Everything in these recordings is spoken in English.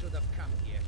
should have come here.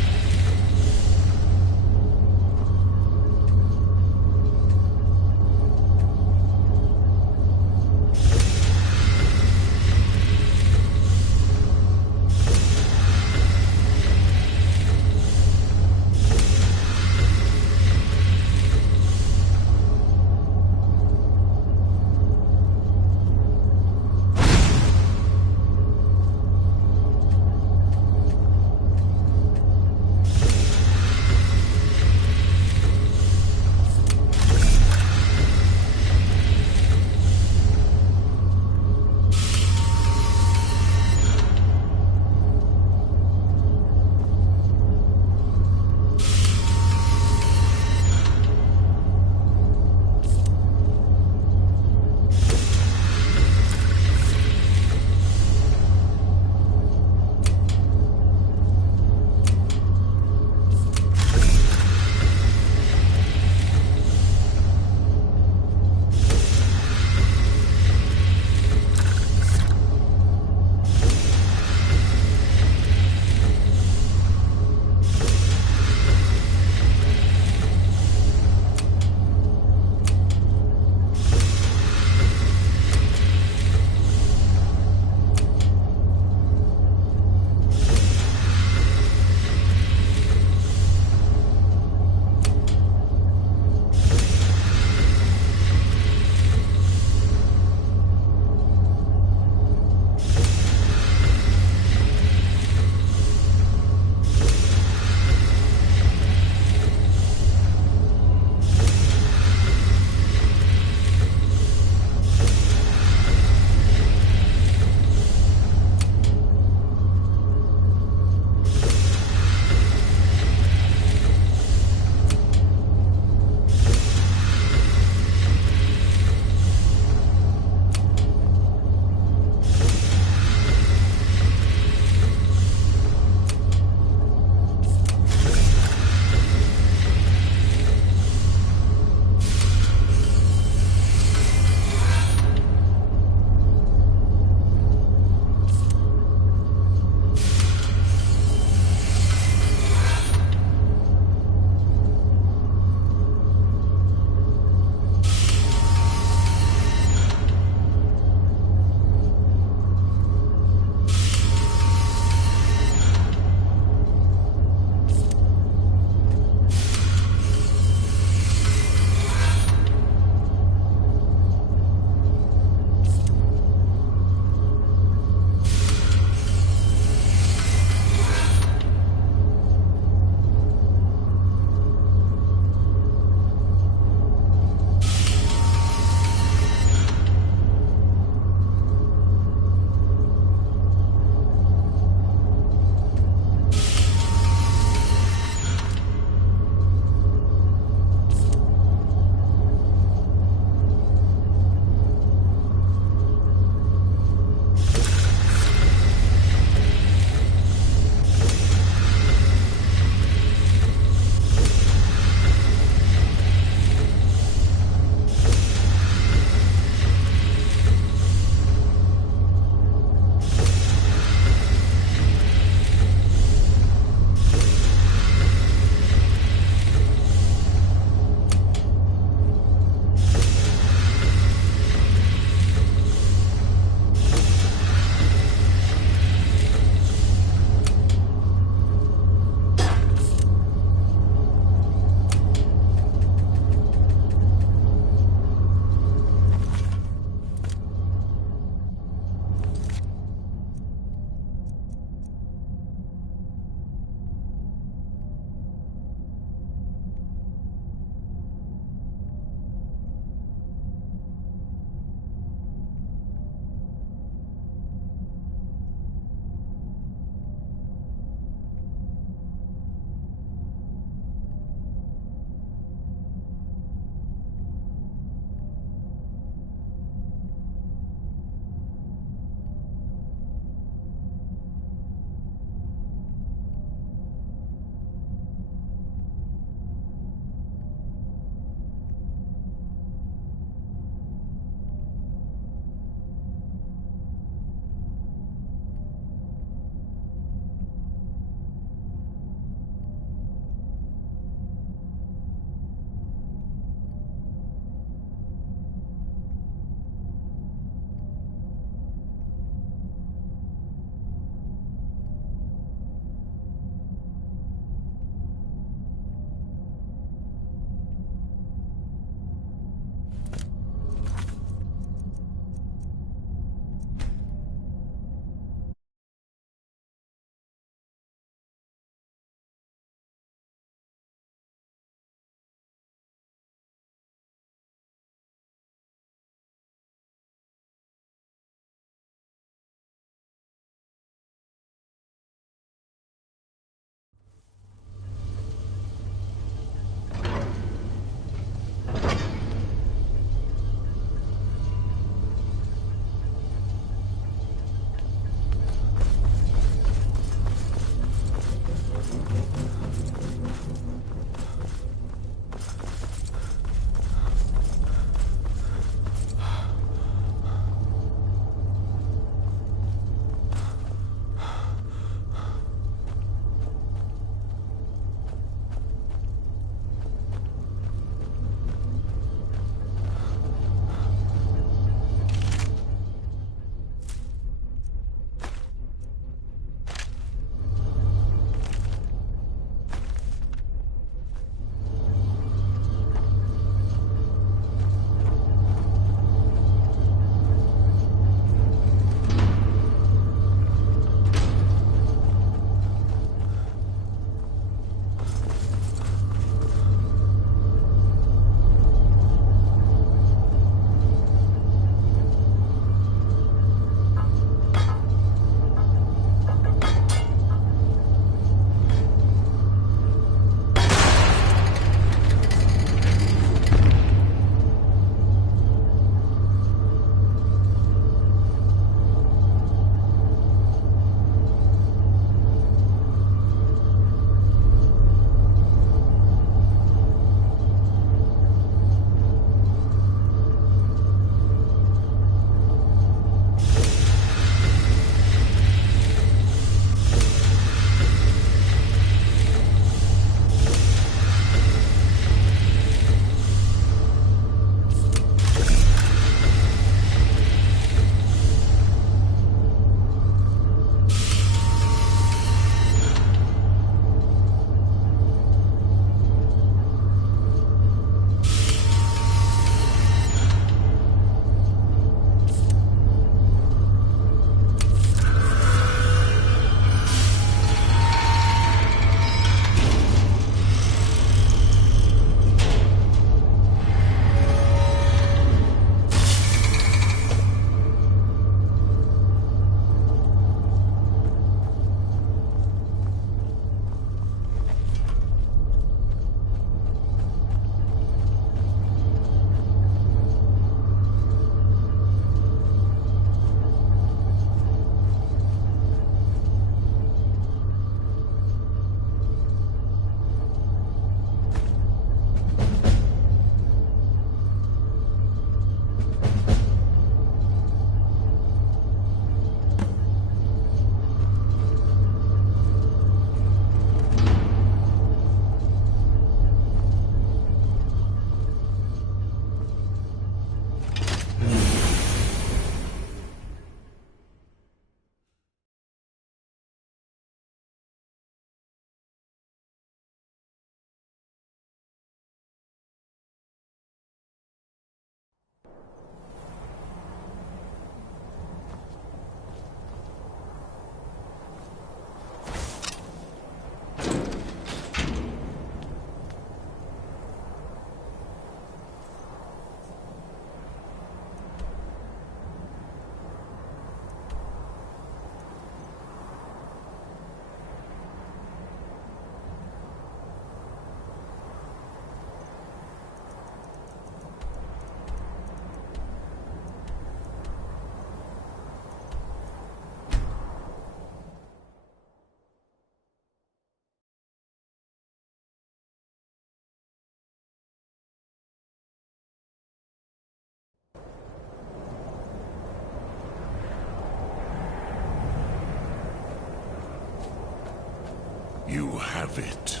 You have it.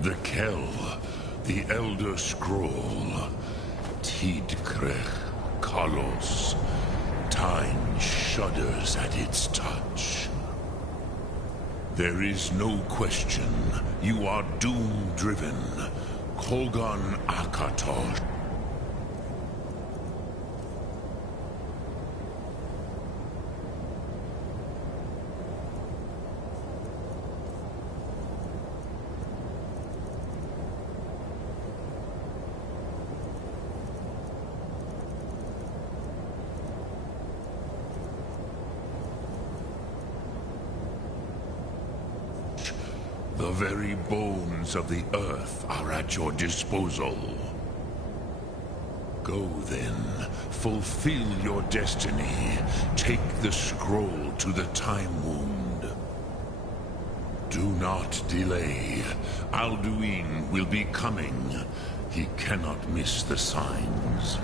The Kell, the Elder Scroll. Tidkrech Kalos. Time shudders at its touch. There is no question. You are doom-driven. Kogan Akatosh. The very bones of the earth are at your disposal. Go then, fulfill your destiny. Take the scroll to the Time Wound. Do not delay. Alduin will be coming. He cannot miss the signs.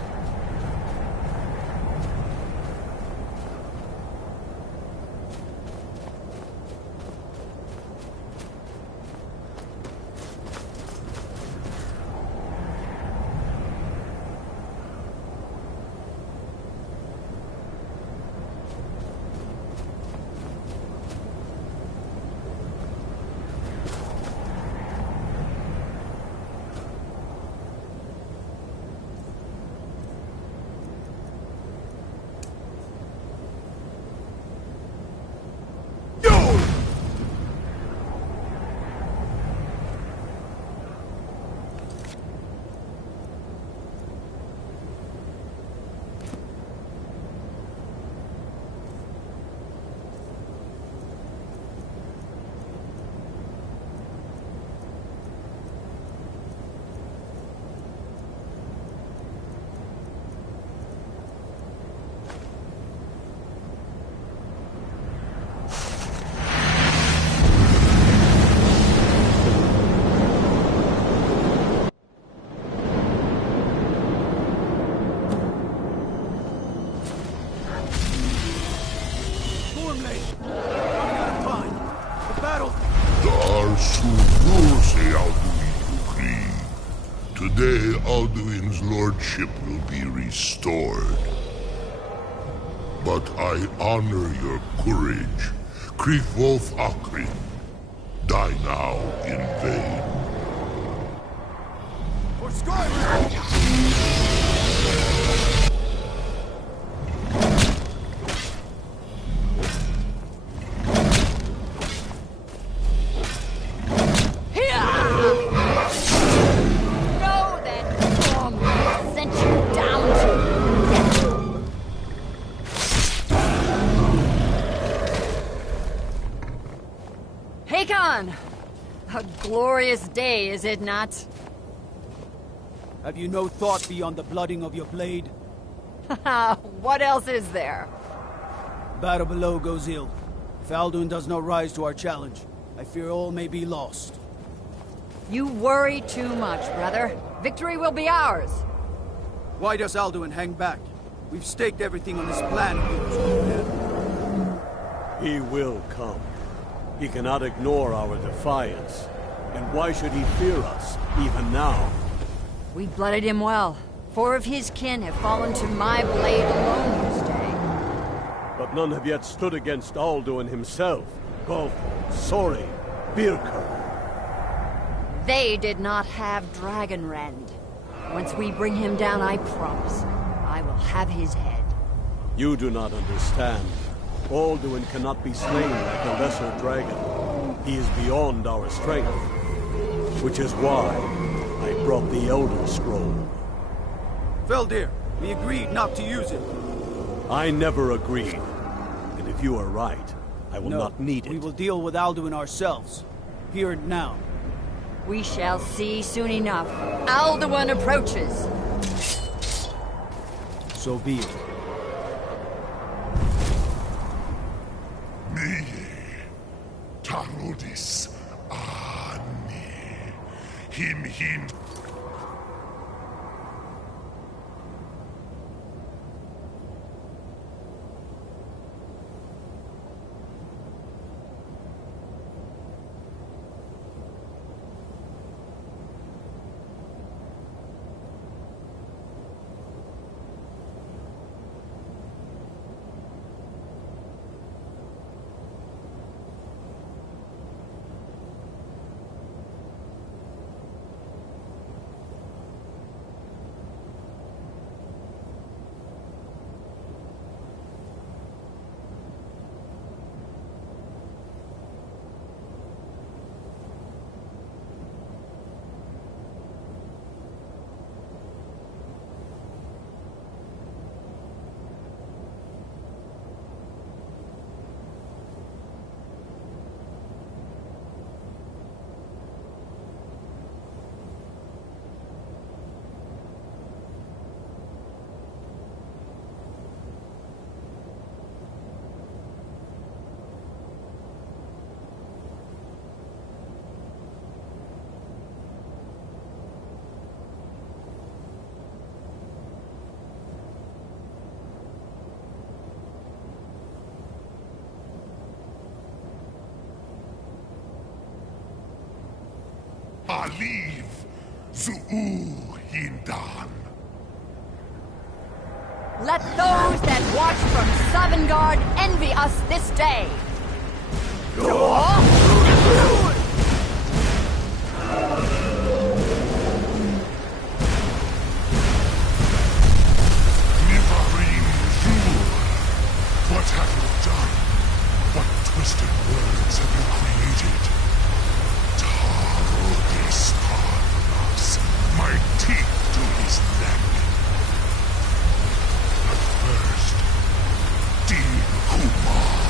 Today, Alduin's lordship will be restored. But I honor your courage. Kriegwolf Akrin. Die now in vain. For Skyrim! A glorious day, is it not? Have you no thought beyond the blooding of your blade? What else is there? Battle below goes ill. If Alduin does not rise to our challenge, I fear all may be lost. You worry too much, brother. Victory will be ours. Why does Alduin hang back? We've staked everything on this plan of yours. He will come. He cannot ignore our defiance. And why should he fear us, even now? We blooded him well. 4 of his kin have fallen to my blade alone this day. But none have yet stood against Alduin himself. Golf, Sori, Birker. They did not have Dragonrend. Once we bring him down, I promise, I I will have his head. You do not understand. Alduin cannot be slain like a lesser dragon. He is beyond our strength. Which is why I brought the Elder Scroll. Feldir, we agreed not to use it. I never agreed. And if you are right, I will not need it. We will deal with Alduin ourselves. Here and now. We shall see soon enough. Alduin approaches. So be it. Me, Tarudis, Ani, him. Aliv Zu'u Hindan. Let those that watch from Sovngarde envy us this day. Nivarim Zur. What have you done? What twisted words have you created? Tarudis Parnas, my teeth to his neck. But first, Din Kumar.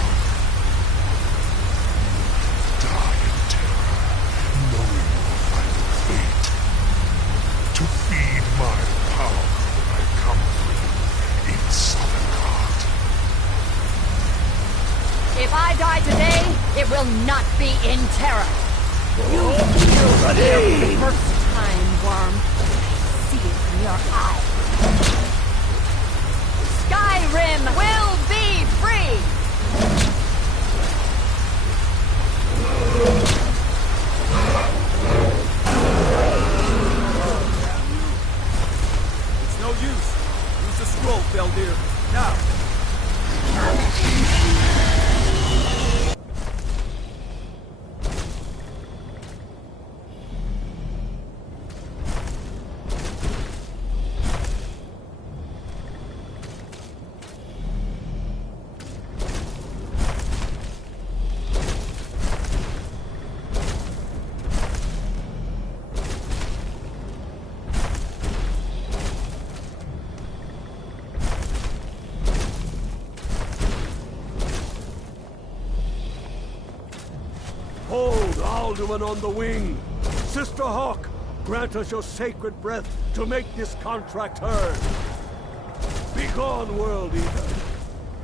Die in terror, knowing your final fate. To feed my power when I come for you in Sovngarde. If I die today, it will not be in terror. You feel fear for the first time, Worm. I see it in your eyes. Skyrim will be free! It's no use. Use the scroll, Feldir. Now. Hold Alduin on the wing! Sister Hawk, grant us your sacred breath to make this contract heard! Begone, World Eater!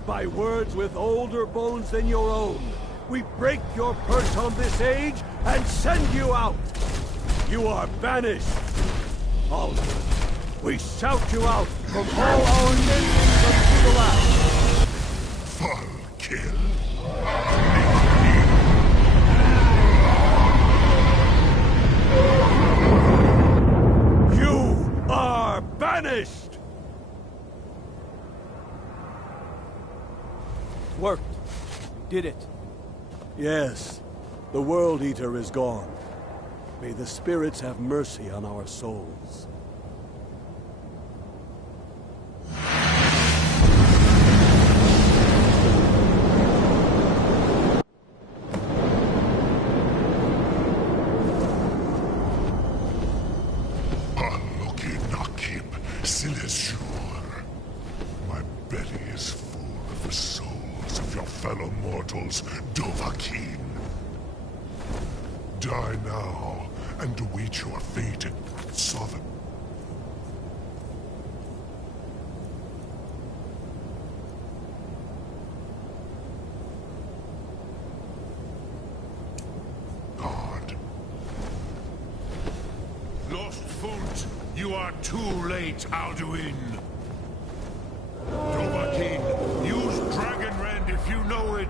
By words with older bones than your own, we break your perch on this age and send you out! You are banished! Alduin, we shout you out from all our nations unto the last! Full kill. You are banished! Worked. We did it. Yes, the World Eater is gone. May the spirits have mercy on our souls. mortals, Dovahkiin. Die now, and await your fate at Southern. God. Lost Foot, you are too late, Alduin. Dovahkiin, use Dragon Rend if you know it.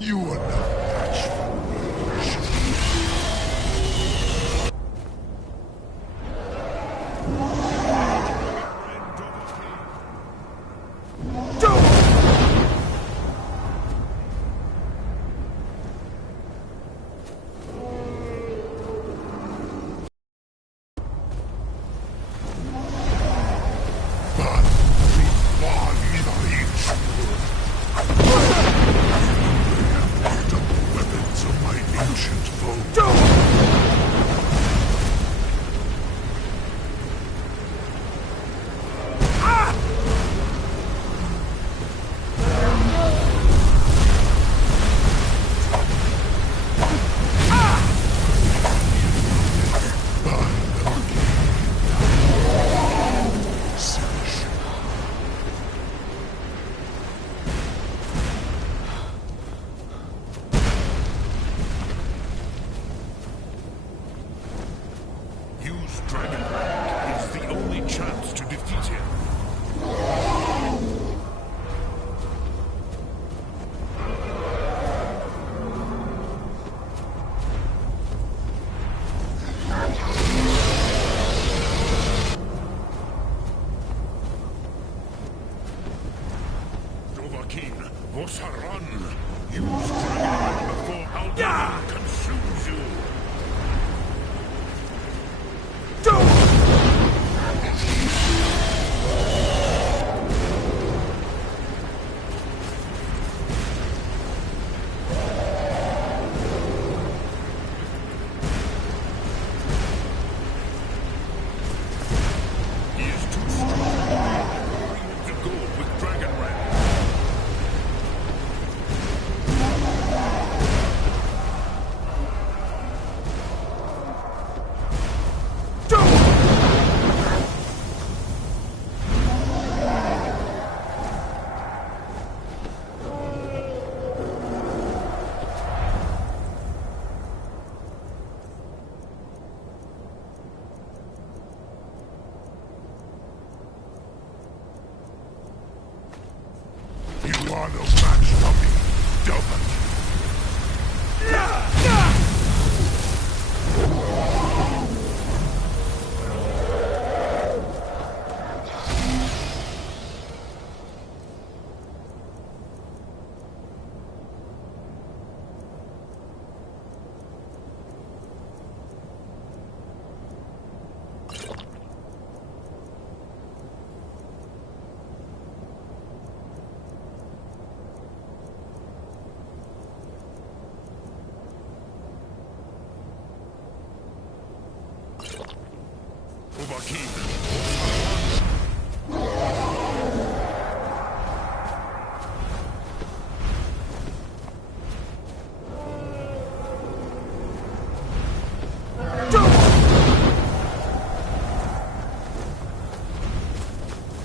You are not match for Dragon Rend is the only chance to defeat him. Dovahkiin, Vosaran, use Dragon Rend before Alduin consumes you. You are no match for me, Dovahkiin.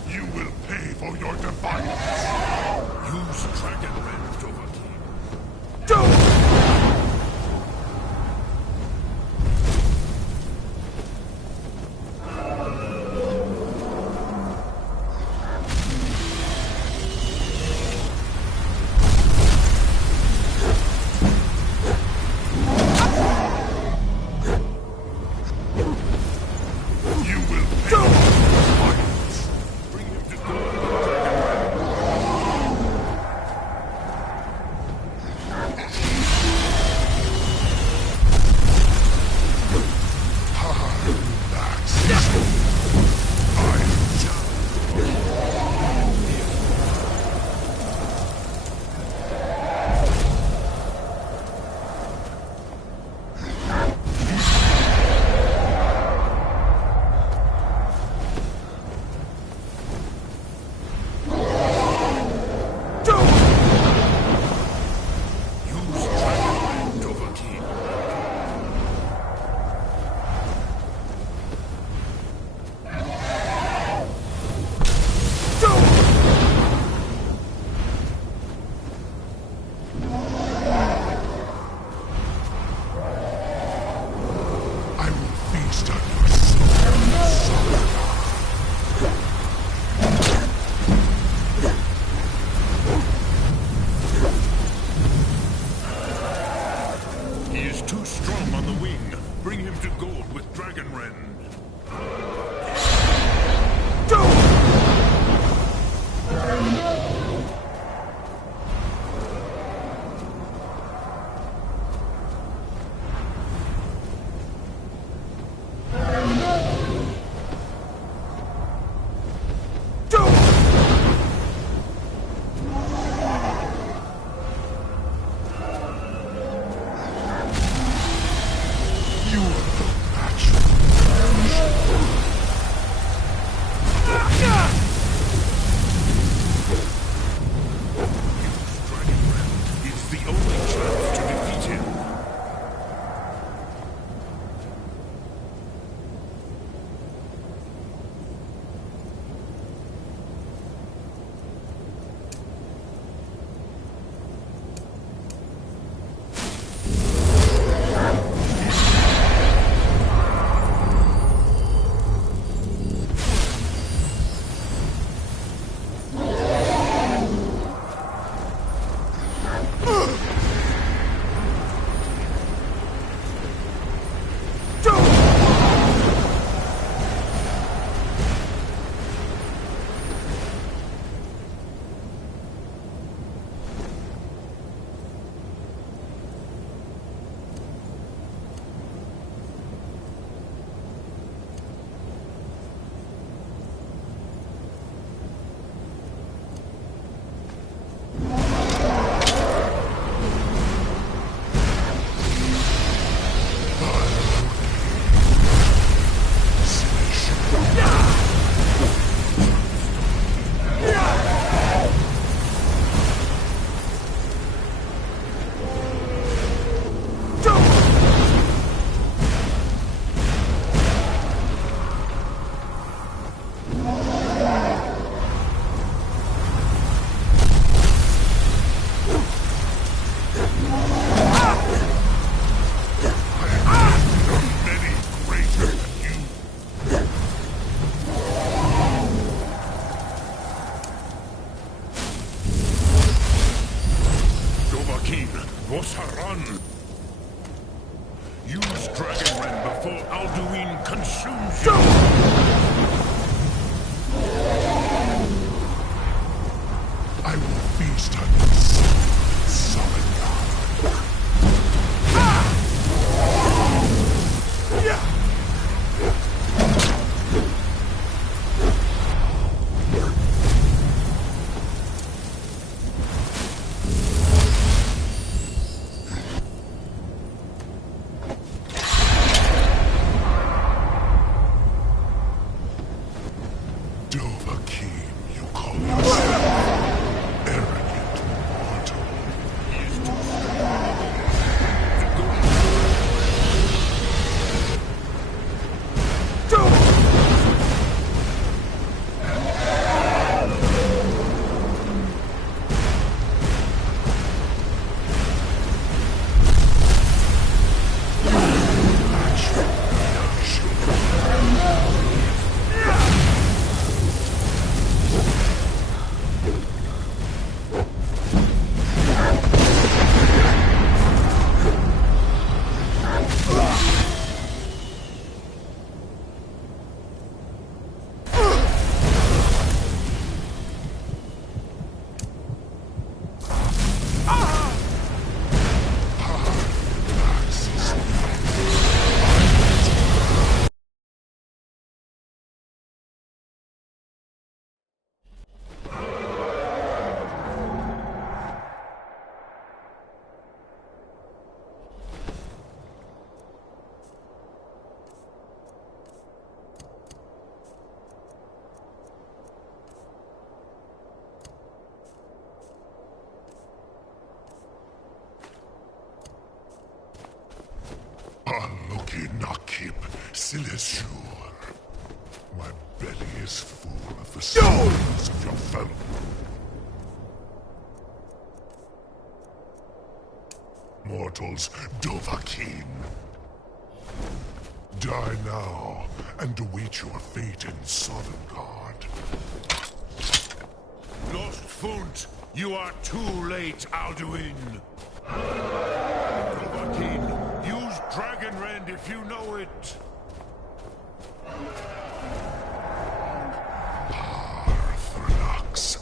You will pay for your defiance. Use Dragon Rend, Dovahkiin. feast on your soul. He is too strong on the wing. Bring him to gold with Dragon Rend. Use Dragon Rend before Alduin consumes you! I will feast on your soul, summon God. Yeah! Nakip Silesur. My belly is full of the souls of your fellow. Mortals, Dovahkiin. Die now, and await your fate in Sovngarde. Lost Funt, you are too late, Alduin. Dovahkiin, use Dragon Rend if you know it. Thralax,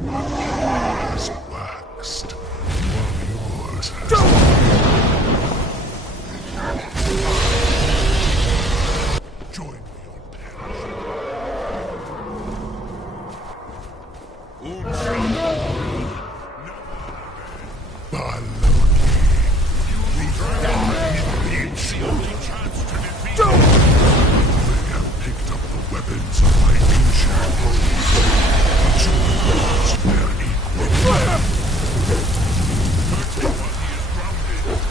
my power has waxed, while yours has... Join me on perish. By Loki, it's the only chance to defeat them. They have picked up the weapons of my ancient foes, but you lose their equal. Hurt him while he is grounded.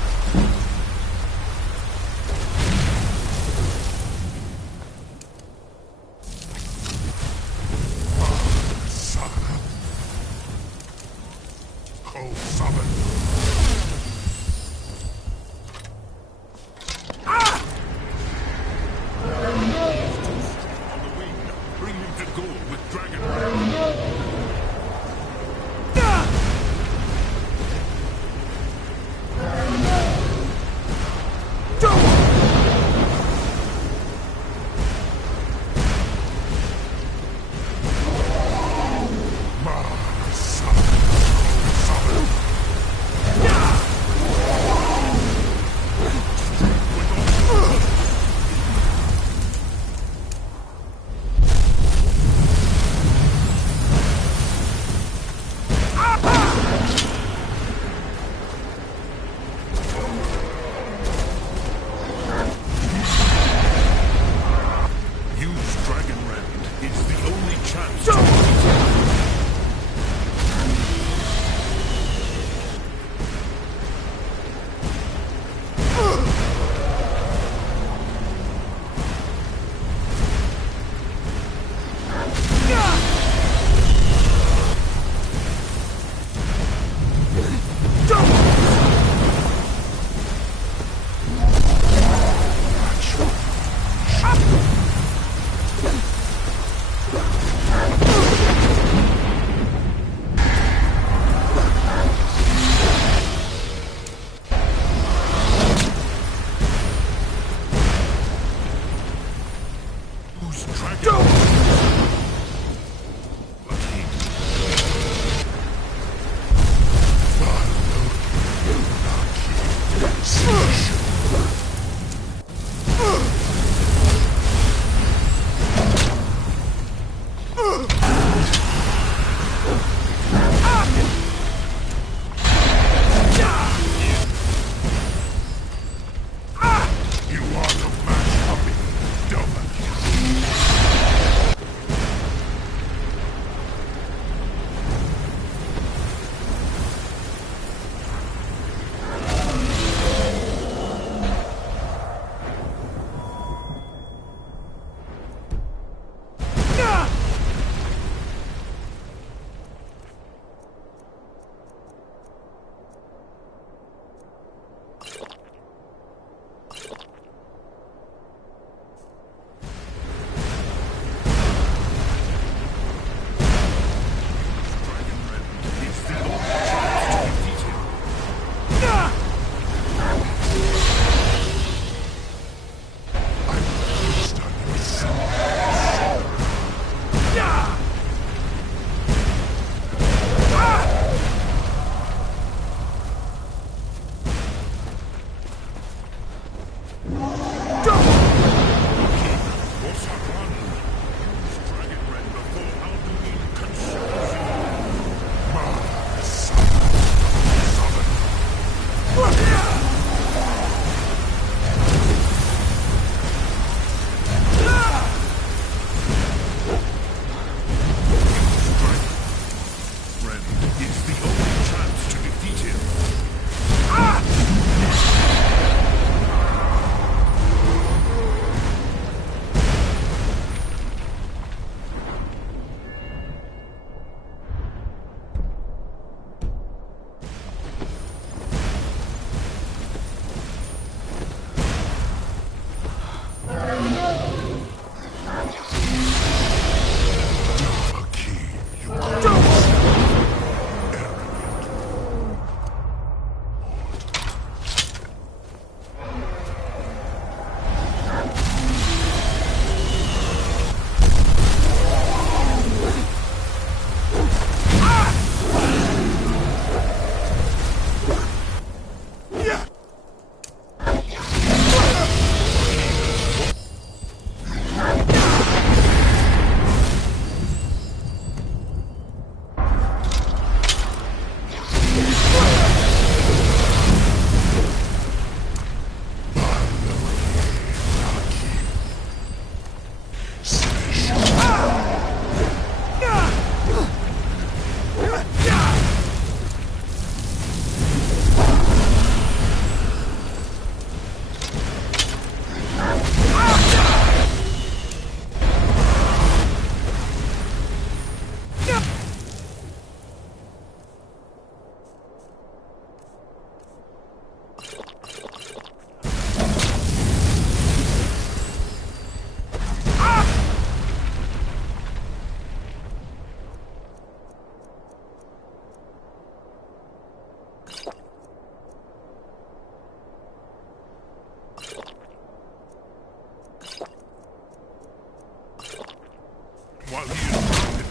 while he is wounded.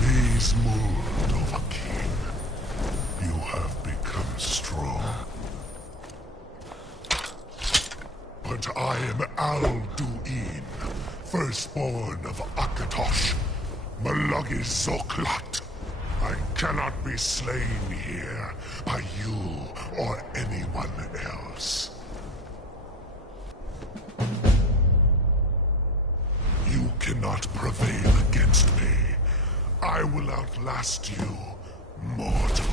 These Moldova King, you have become strong. But I am Alduin, firstborn of Akatosh, Malagi Zoklat. I cannot be slain here by you or anyone else. You cannot prevail against me. I will outlast you, mortal.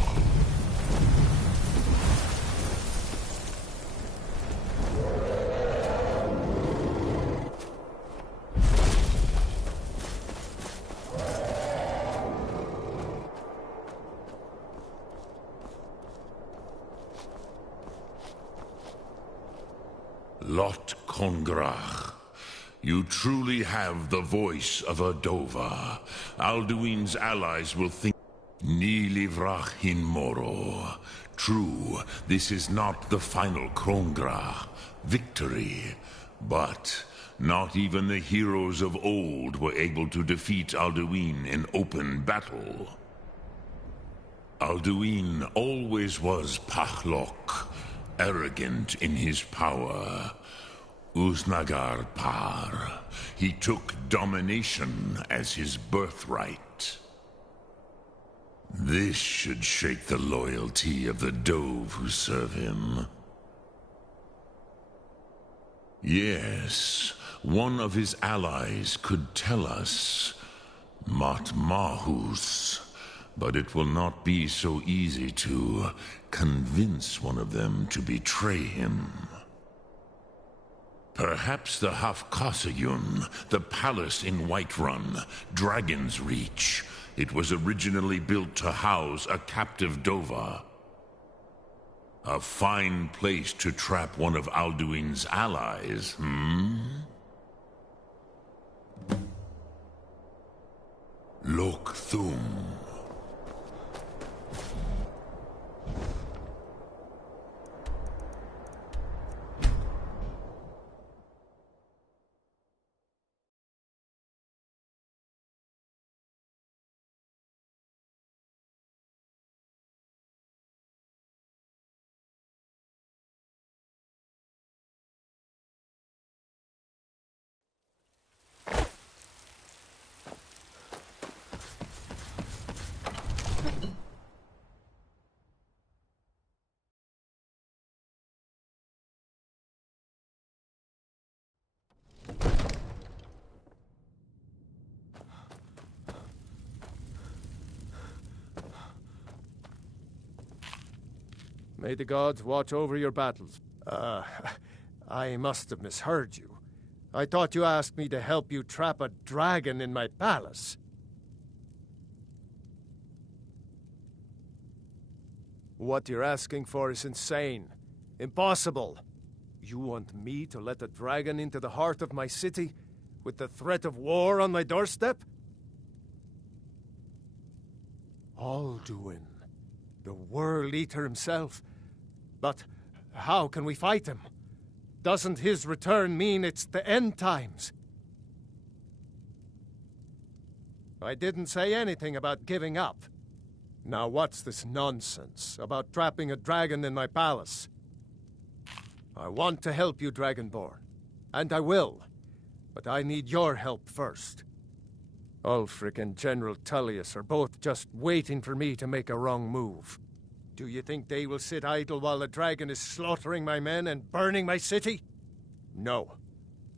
Lot Kongrach, you truly have the voice of a Dova. Alduin's allies will think Ni livrach hin moro. True, this is not the final Kongrach victory, but not even the heroes of old were able to defeat Alduin in open battle. Alduin always was Pachlok, arrogant in his power. Uznagar Par. He took domination as his birthright. This should shake the loyalty of the Dove who serve him. Yes, one of his allies could tell us. Matmahus. But it will not be so easy to convince one of them to betray him. Perhaps the Hafkasayun, the palace in Whiterun, Dragon's Reach. It was originally built to house a captive Dova. A fine place to trap one of Alduin's allies, Lok Thum. May the gods watch over your battles. I must have misheard you. I thought you asked me to help you trap a dragon in my palace. What you're asking for is insane. Impossible. You want me to let a dragon into the heart of my city, with the threat of war on my doorstep? Alduin, the World Eater himself. But how can we fight him? Doesn't his return mean it's the end times? I didn't say anything about giving up. Now what's this nonsense about trapping a dragon in my palace? I want to help you, Dragonborn. And I will. But I need your help first. Ulfric and General Tullius are both just waiting for me to make a wrong move. Do you think they will sit idle while the dragon is slaughtering my men and burning my city? No.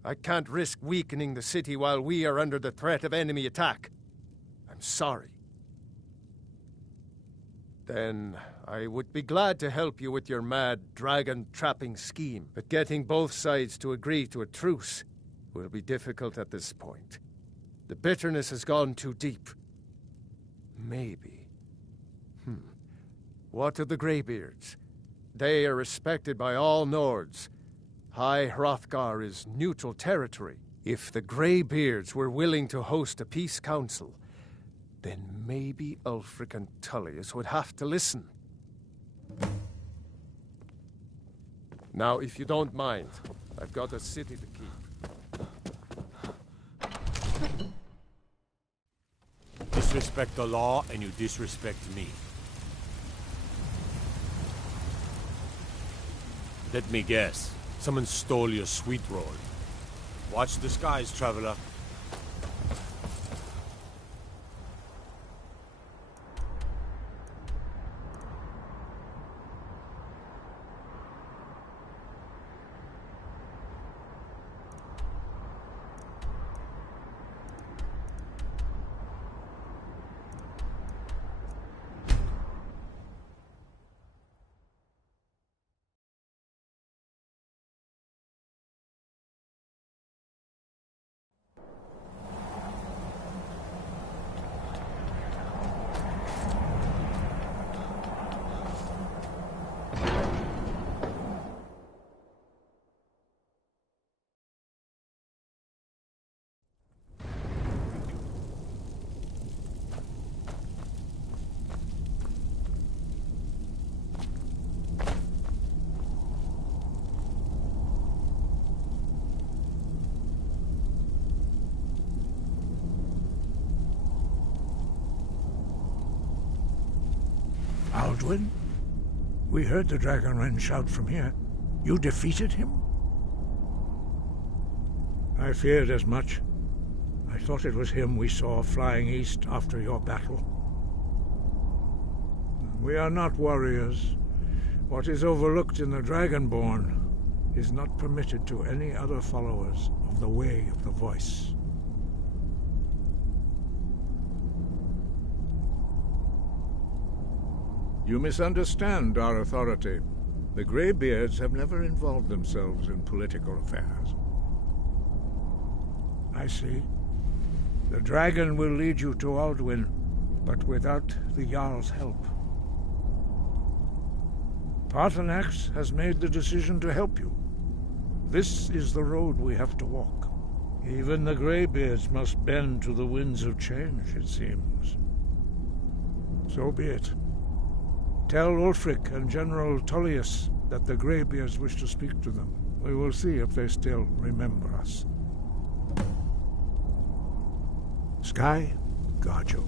I can't risk weakening the city while we are under the threat of enemy attack. I'm sorry. Then I would be glad to help you with your mad dragon-trapping scheme, but getting both sides to agree to a truce will be difficult at this point. The bitterness has gone too deep. Maybe. What of the Greybeards? They are respected by all Nords. High Hrothgar is neutral territory. If the Greybeards were willing to host a peace council, then maybe Ulfric and Tullius would have to listen. Now, if you don't mind, I've got a city to keep. disrespect the law, and you disrespect me. Let me guess. Someone stole your sweet roll. Watch the skies, traveler. Alduin? We heard the Dragonren shout from here. You defeated him? I feared as much. I thought it was him we saw flying east after your battle. We are not warriors. What is overlooked in the Dragonborn is not permitted to any other followers of the Way of the Voice. You misunderstand our authority. The Greybeards have never involved themselves in political affairs. I see. The dragon will lead you to Alduin, but without the Jarl's help. Paarthurnax has made the decision to help you. This is the road we have to walk. Even the Greybeards must bend to the winds of change, it seems. So be it. Tell Ulfric and General Tullius that the Greybeards wish to speak to them. We will see if they still remember us. Sky, guard you.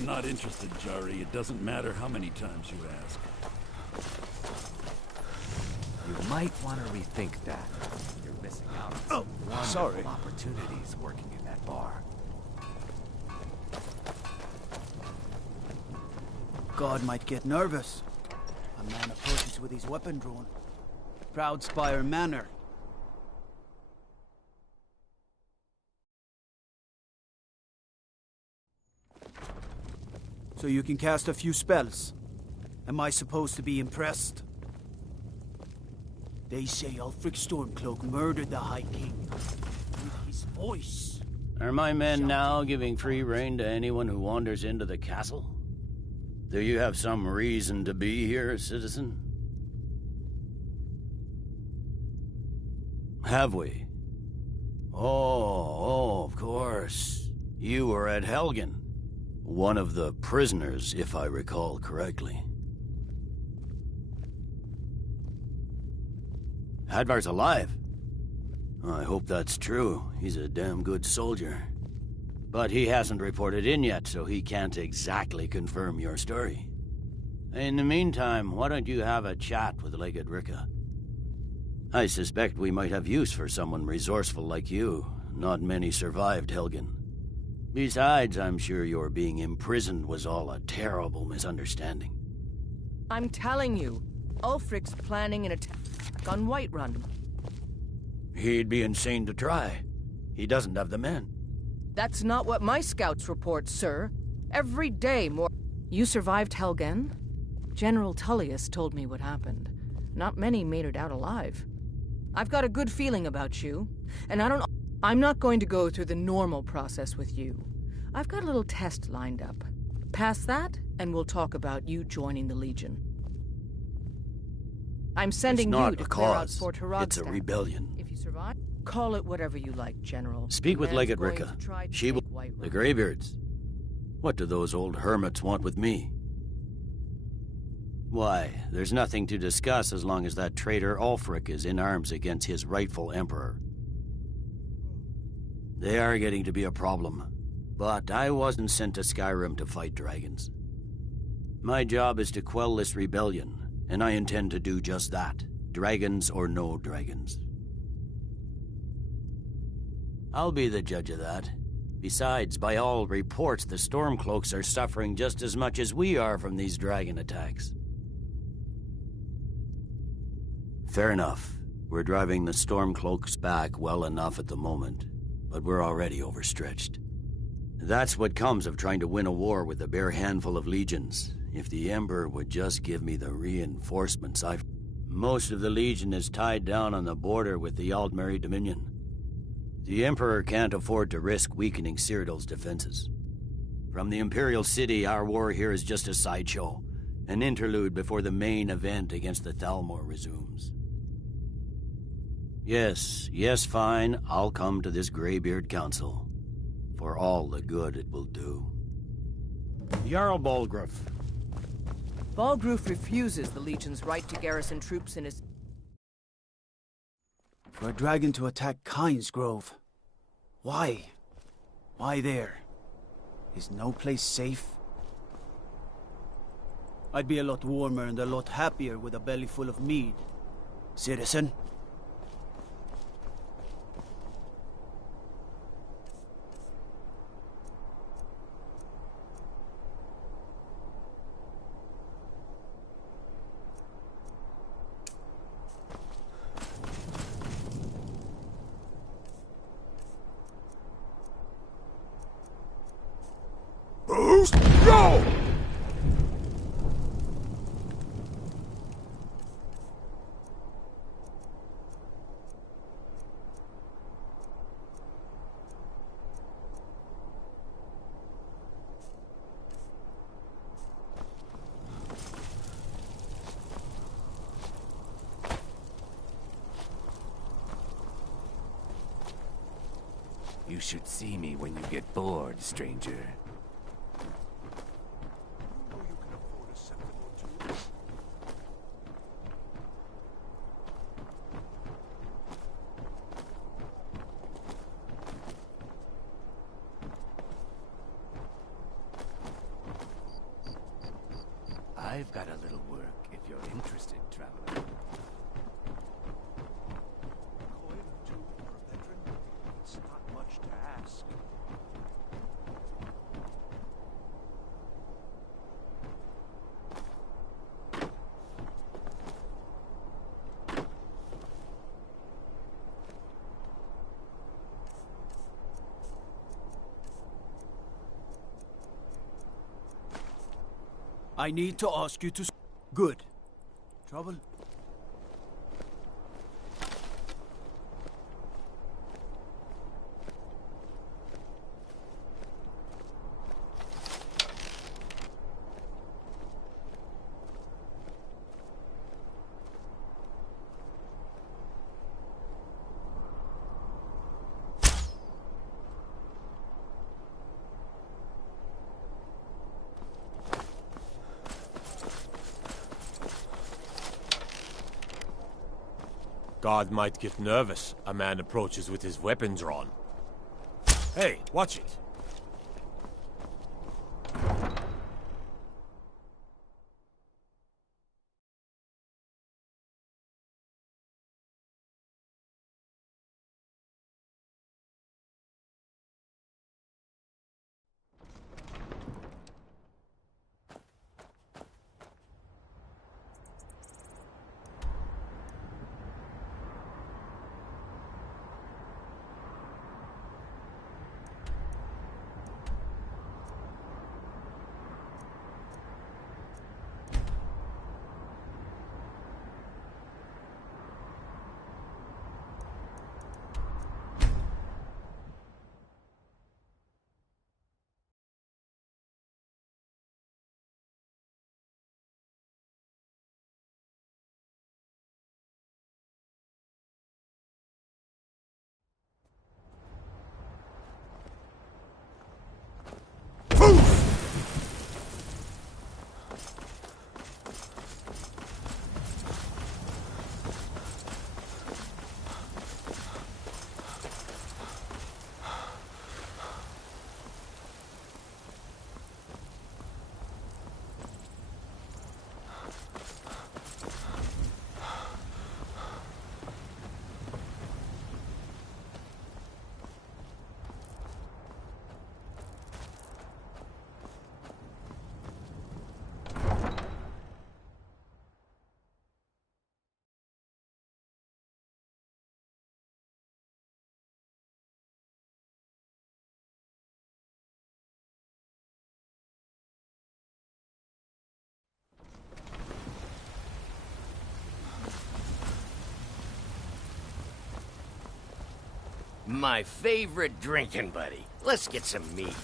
I'm not interested, Jari. It doesn't matter how many times you ask. You might want to rethink that. You're missing out on some wonderful opportunities working in that bar. God might get nervous. A man approaches with his weapon drawn. Proud Spire Manor. So you can cast a few spells. Am I supposed to be impressed? They say Ulfric Stormcloak murdered the High King with his voice. Are my men now giving free rein to anyone who wanders into the castle? Do you have some reason to be here, citizen? Have we? Oh, of course. You were at Helgen. One of the prisoners, if I recall correctly. Hadvar's alive? I hope that's true. He's a damn good soldier. But he hasn't reported in yet, so he can't exactly confirm your story. In the meantime, why don't you have a chat with Legate Ricka? I suspect we might have use for someone resourceful like you. Not many survived Helgen. Besides, I'm sure your being imprisoned was all a terrible misunderstanding. I'm telling you, Ulfric's planning an attack on Whiterun. He'd be insane to try. He doesn't have the men. That's not what my scouts report, sir. Every day more... You survived Helgen? General Tullius told me what happened. Not many made it out alive. I've got a good feeling about you, and I'm not going to go through the normal process with you. I've got a little test lined up. Pass that, and we'll talk about you joining the Legion. I'm sending you to clear out Fort Haragsta. It's a rebellion. If you survive, call it whatever you like, General. Speak with Legate Ricka. She will... The Greybeards. What do those old hermits want with me? Why, there's nothing to discuss as long as that traitor Ulfric is in arms against his rightful emperor. They are getting to be a problem. But I wasn't sent to Skyrim to fight dragons. My job is to quell this rebellion, and I intend to do just that. Dragons or no dragons. I'll be the judge of that. Besides, by all reports, the Stormcloaks are suffering just as much as we are from these dragon attacks. Fair enough. We're driving the Stormcloaks back well enough at the moment, but we're already overstretched. That's what comes of trying to win a war with a bare handful of legions. If the Emperor would just give me the reinforcements I've... Most of the Legion is tied down on the border with the Aldmeri Dominion. The Emperor can't afford to risk weakening Cyrodiil's defenses. From the Imperial City, our war here is just a sideshow. An interlude before the main event against the Thalmor resumes. Yes, fine. I'll come to this Greybeard Council. For all the good it will do. Jarl Balgruuf. Balgruuf refuses the Legion's right to garrison troops in his... For a dragon to attack Kynes Grove. Why? Why there? Is no place safe? I'd be a lot warmer and a lot happier with a belly full of mead. Citizen? Go! You should see me when you get bored, stranger. I've got a little work if you're interested, traveler. It's not much to ask. I need to ask you to... Good. Trouble? guard might get nervous. A man approaches with his weapon drawn. Hey, watch it. My favorite drinking buddy. Let's get some mead.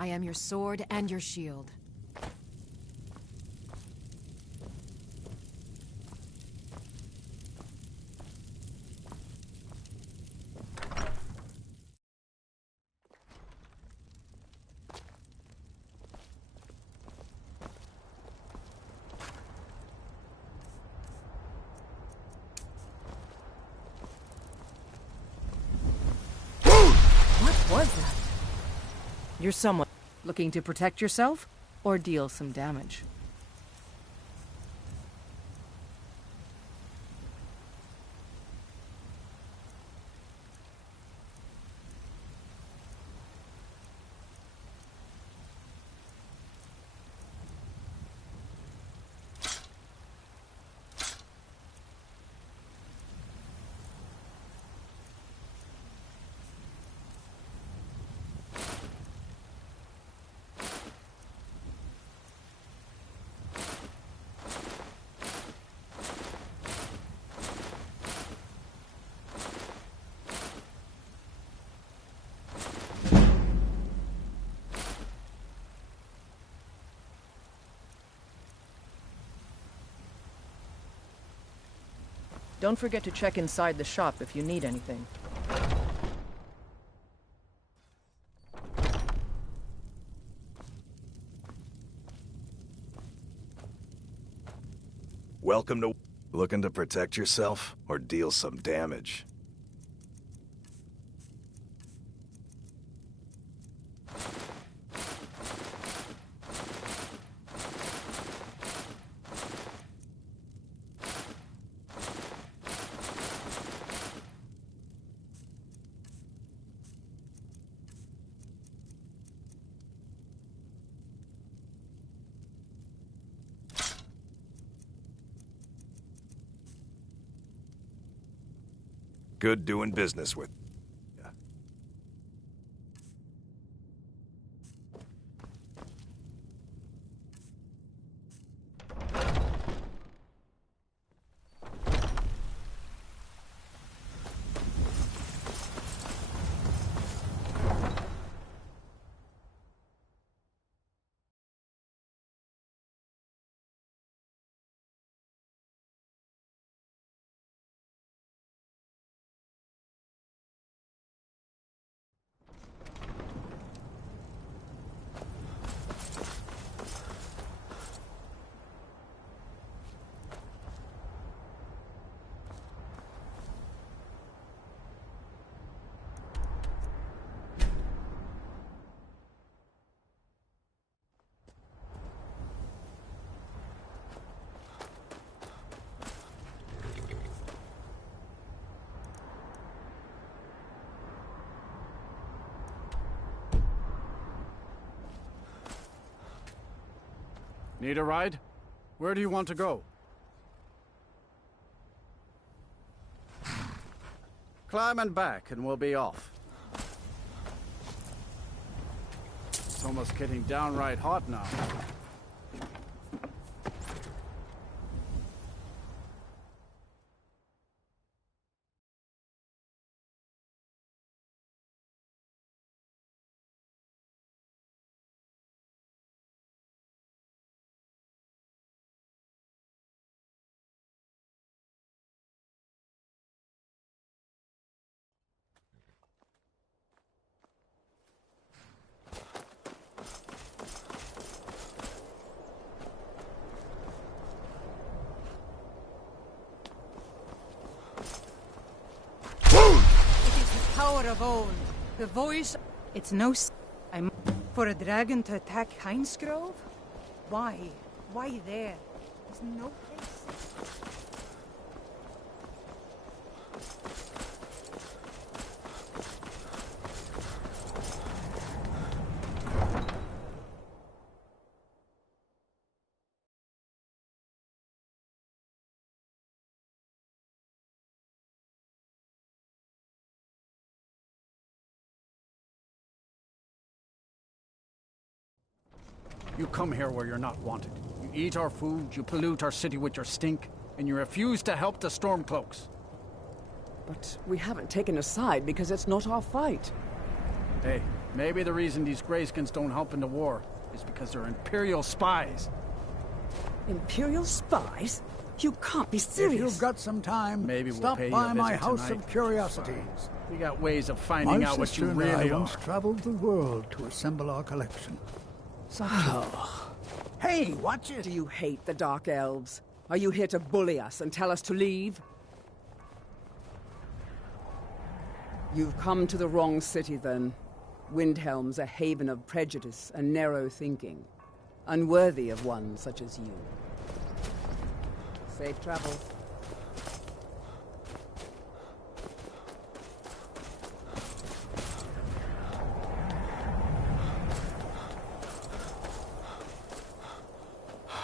I am your sword and your shield. What was that? You're someone looking to protect yourself or deal some damage. Don't forget to check inside the shop if you need anything. Welcome to... Looking to protect yourself or deal some damage? Good doing business with. Need a ride? Where do you want to go? Climb and back and we'll be off. It's almost getting downright hot now. Power of old. The voice... It's no... I'm... For a dragon to attack Heinsgrove? Why? Why there? There's no place... You come here where you're not wanted. You eat our food, you pollute our city with your stink, and you refuse to help the Stormcloaks. But we haven't taken a side because it's not our fight. Hey, Maybe the reason these Greyskins don't help in the war is because they're Imperial spies. Imperial spies? You can't be serious. If you've got some time, maybe stop we'll pay by you a my visit house tonight. of curiosities. We got ways of finding out what you really My sister and I are. once traveled the world to assemble our collection. Hey, watch it! Do you hate the Dark Elves? Are you here to bully us and tell us to leave? You've come to the wrong city, then. Windhelm's a haven of prejudice and narrow thinking, unworthy of one such as you. Safe travels.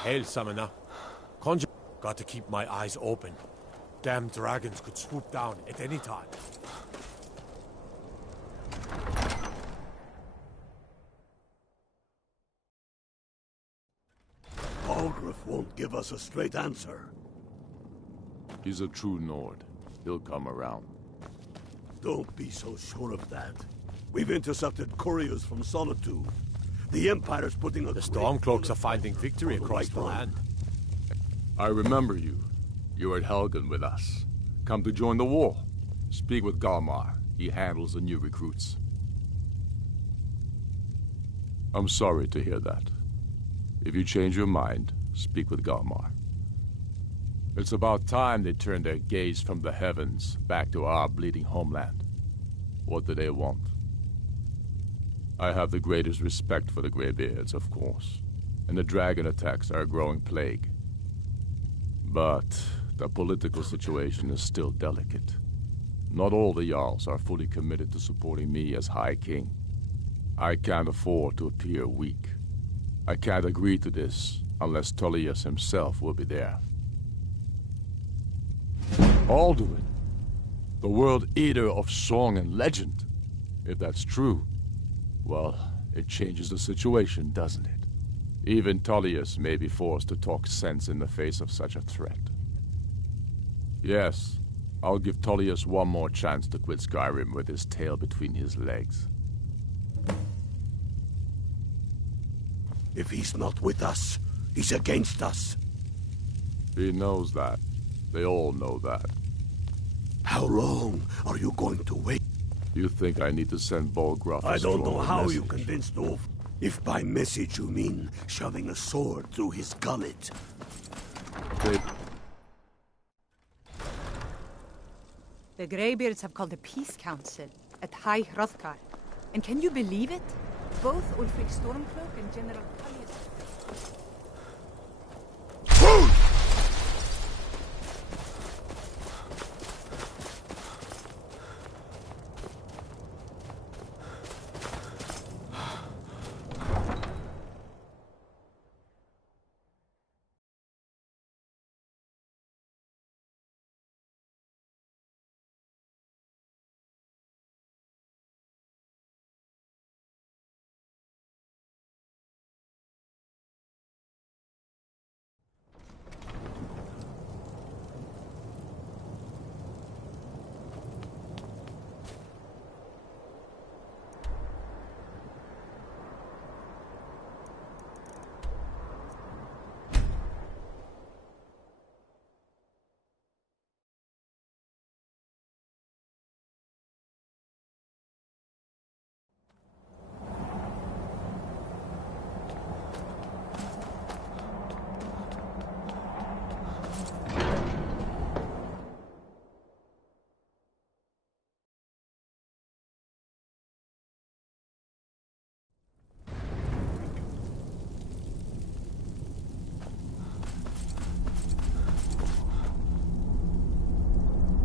Hail, Summoner. Conjure. Got to keep my eyes open. Damn dragons could swoop down at any time. Aldrich won't give us a straight answer. He's a true Nord. He'll come around. Don't be so sure of that. We've intercepted couriers from Solitude. The Empire's putting a... The Stormcloaks are finding victory across the land. I remember you. You were at Helgen with us. Come to join the war. Speak with Galmar. He handles the new recruits. I'm sorry to hear that. If you change your mind, speak with Galmar. It's about time they turned their gaze from the heavens back to our bleeding homeland. What do they want? I have the greatest respect for the Greybeards, of course, and the dragon attacks are a growing plague. But the political situation is still delicate. Not all the Jarls are fully committed to supporting me as High King. I can't afford to appear weak. I can't agree to this unless Tullius himself will be there. Alduin, the World Eater of song and legend. If that's true, well, it changes the situation, doesn't it? Even Tullius may be forced to talk sense in the face of such a threat. Yes, I'll give Tullius one more chance to quit Skyrim with his tail between his legs. If he's not with us, he's against us. He knows that. They all know that. How long are you going to wait? You think I need to send Bolgraf a I don't know how message? you convinced Ulf. If by message you mean shoving a sword through his gullet. The Greybeards have called a peace council at High Hrothgar. And can you believe it? Both Ulfric Stormcloak and General Tullius.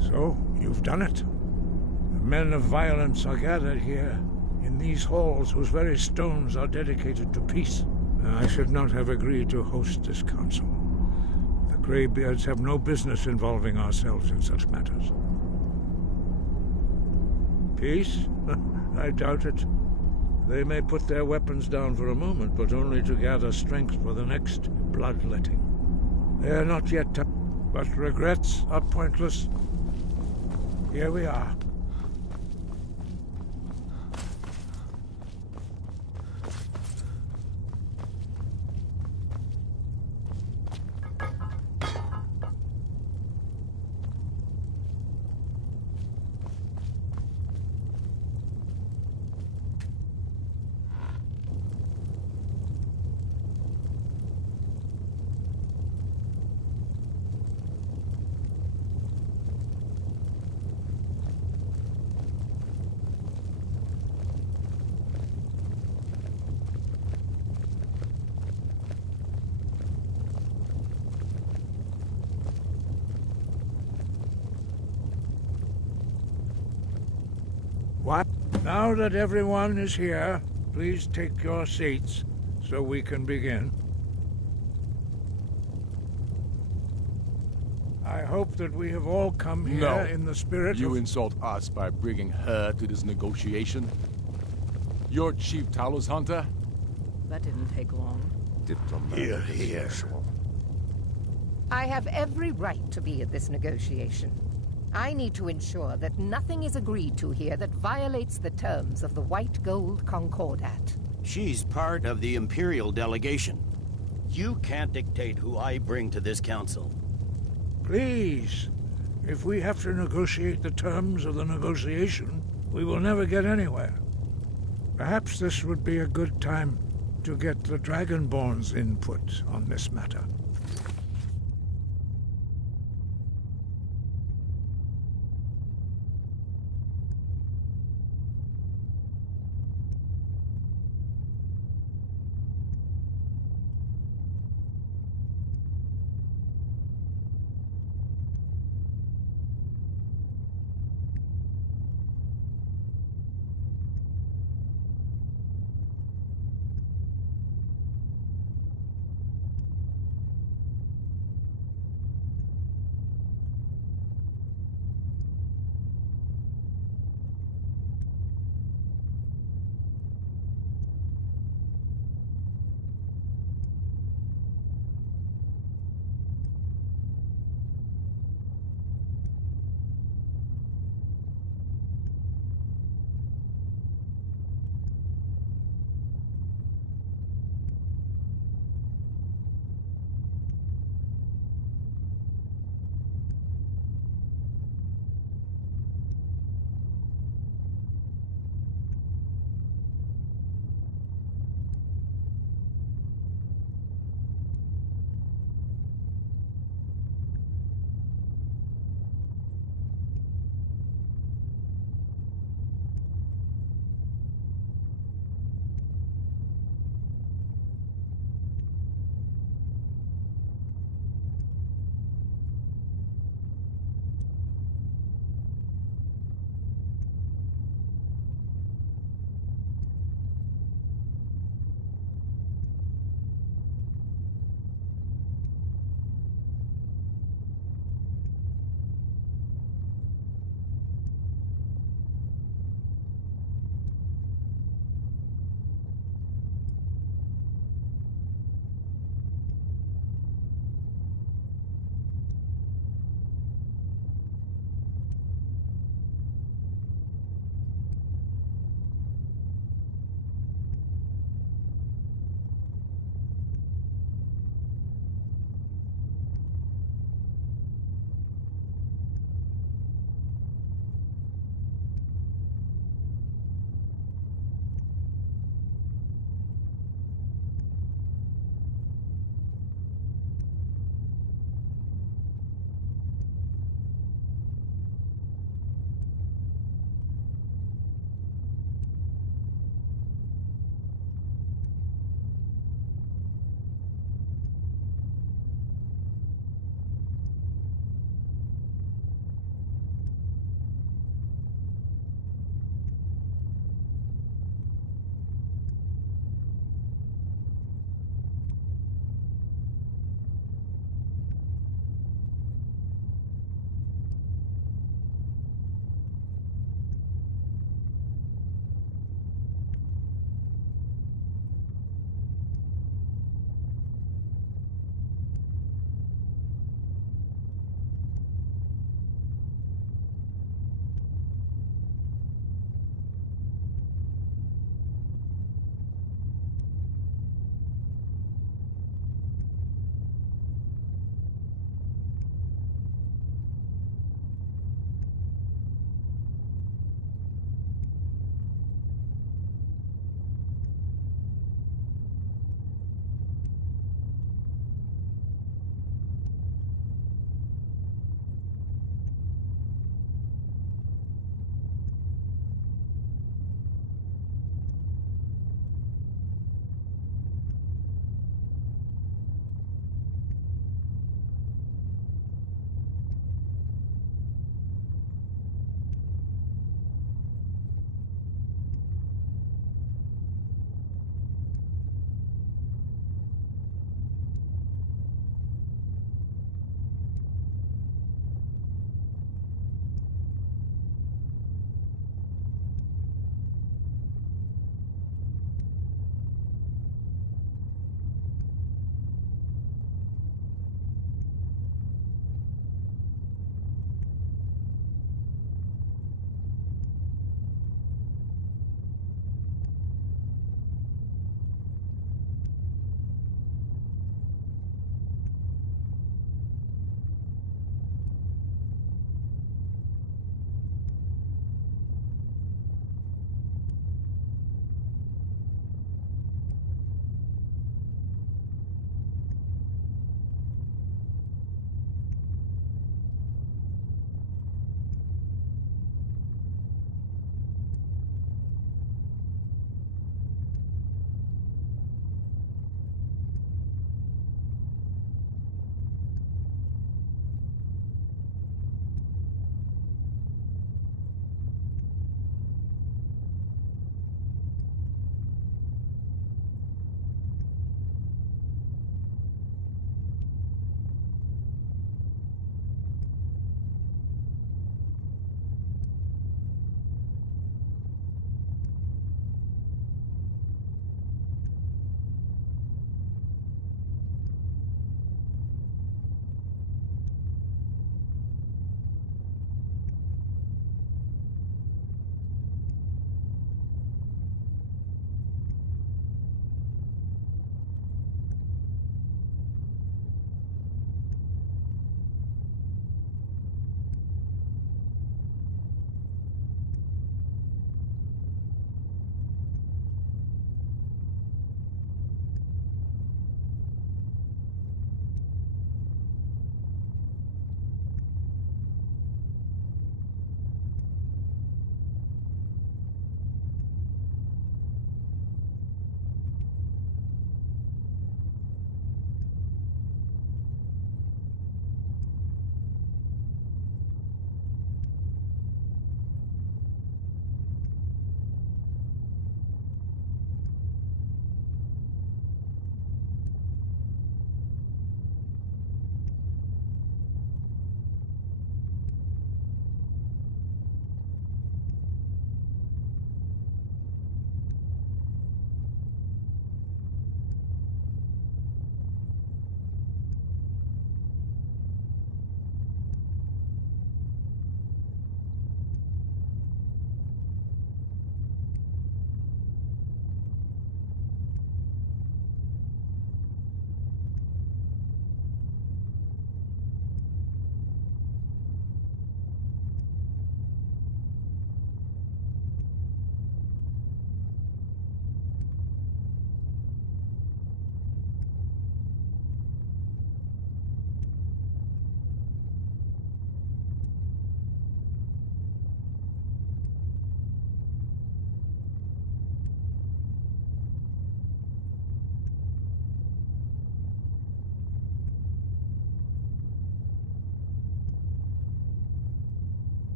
So, you've done it. The men of violence are gathered here, in these halls whose very stones are dedicated to peace. I should not have agreed to host this council. The Greybeards have no business involving ourselves in such matters. Peace? I doubt it. They may put their weapons down for a moment, but only to gather strength for the next bloodletting. They are not yet but regrets are pointless. Here we are. What? Now that everyone is here, please take your seats so we can begin. I hope that we have all come here in the spirit You of... insult us by bringing her to this negotiation? You're Chief Talos Hunter? That didn't take long. Here, here. I have every right to be at this negotiation. I need to ensure that nothing is agreed to here that violates the terms of the White Gold Concordat. She's part of the Imperial delegation. You can't dictate who I bring to this council. Please, if we have to negotiate the terms of the negotiation, we will never get anywhere. Perhaps this would be a good time to get the Dragonborn's input on this matter.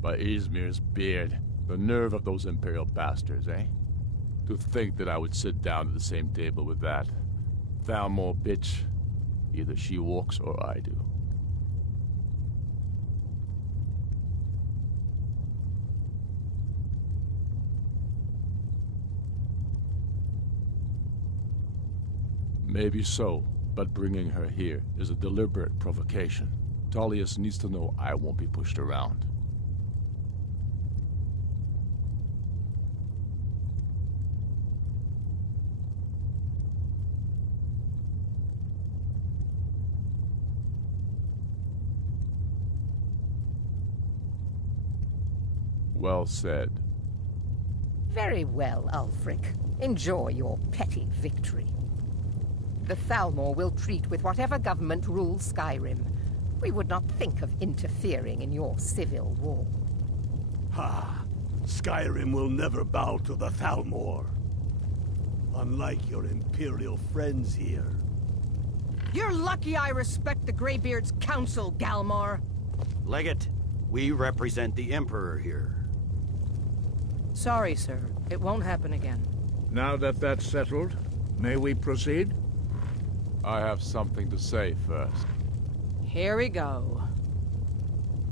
By Izmir's beard, the nerve of those Imperial bastards, eh? To think that I would sit down at the same table with that Thalmor bitch. Either she walks or I do. Maybe so, but bringing her here is a deliberate provocation. Tullius needs to know I won't be pushed around. Well said. Very well, Ulfric. Enjoy your petty victory. The Thalmor will treat with whatever government rules Skyrim. We would not think of interfering in your civil war. Ha! Skyrim will never bow to the Thalmor. Unlike your Imperial friends here. You're lucky I respect the Greybeard's counsel, Galmar. Legate, we represent the Emperor here. Sorry, sir. It won't happen again. Now that that's settled, may we proceed? I have something to say first. Here we go.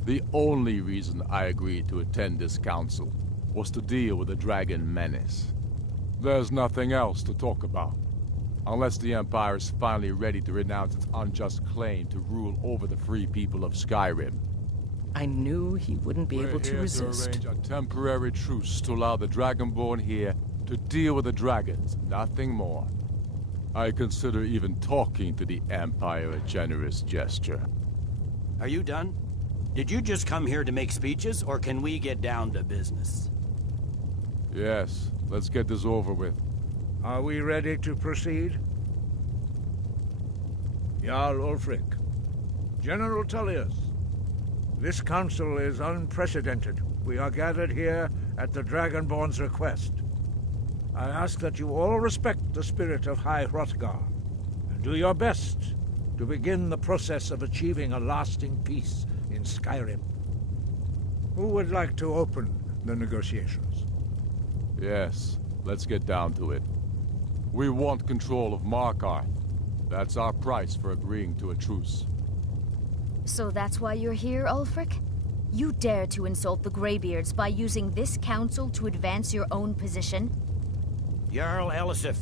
The only reason I agreed to attend this council was to deal with the dragon menace. There's nothing else to talk about. Unless the Empire is finally ready to renounce its unjust claim to rule over the free people of Skyrim. I knew he wouldn't be able to resist. We're here to arrange a temporary truce to allow the Dragonborn here to deal with the dragons, nothing more. I consider even talking to the Empire a generous gesture. Are you done? Did you just come here to make speeches, or can we get down to business? Yes, let's get this over with. Are we ready to proceed? Jarl Ulfric, General Tullius, this council is unprecedented. We are gathered here at the Dragonborn's request. I ask that you all respect the spirit of High Hrothgar, and do your best to begin the process of achieving a lasting peace in Skyrim. Who would like to open the negotiations? Yes, let's get down to it. We want control of Markarth. That's our price for agreeing to a truce. So that's why you're here, Ulfric? You dare to insult the Greybeards by using this council to advance your own position? Jarl Elisif.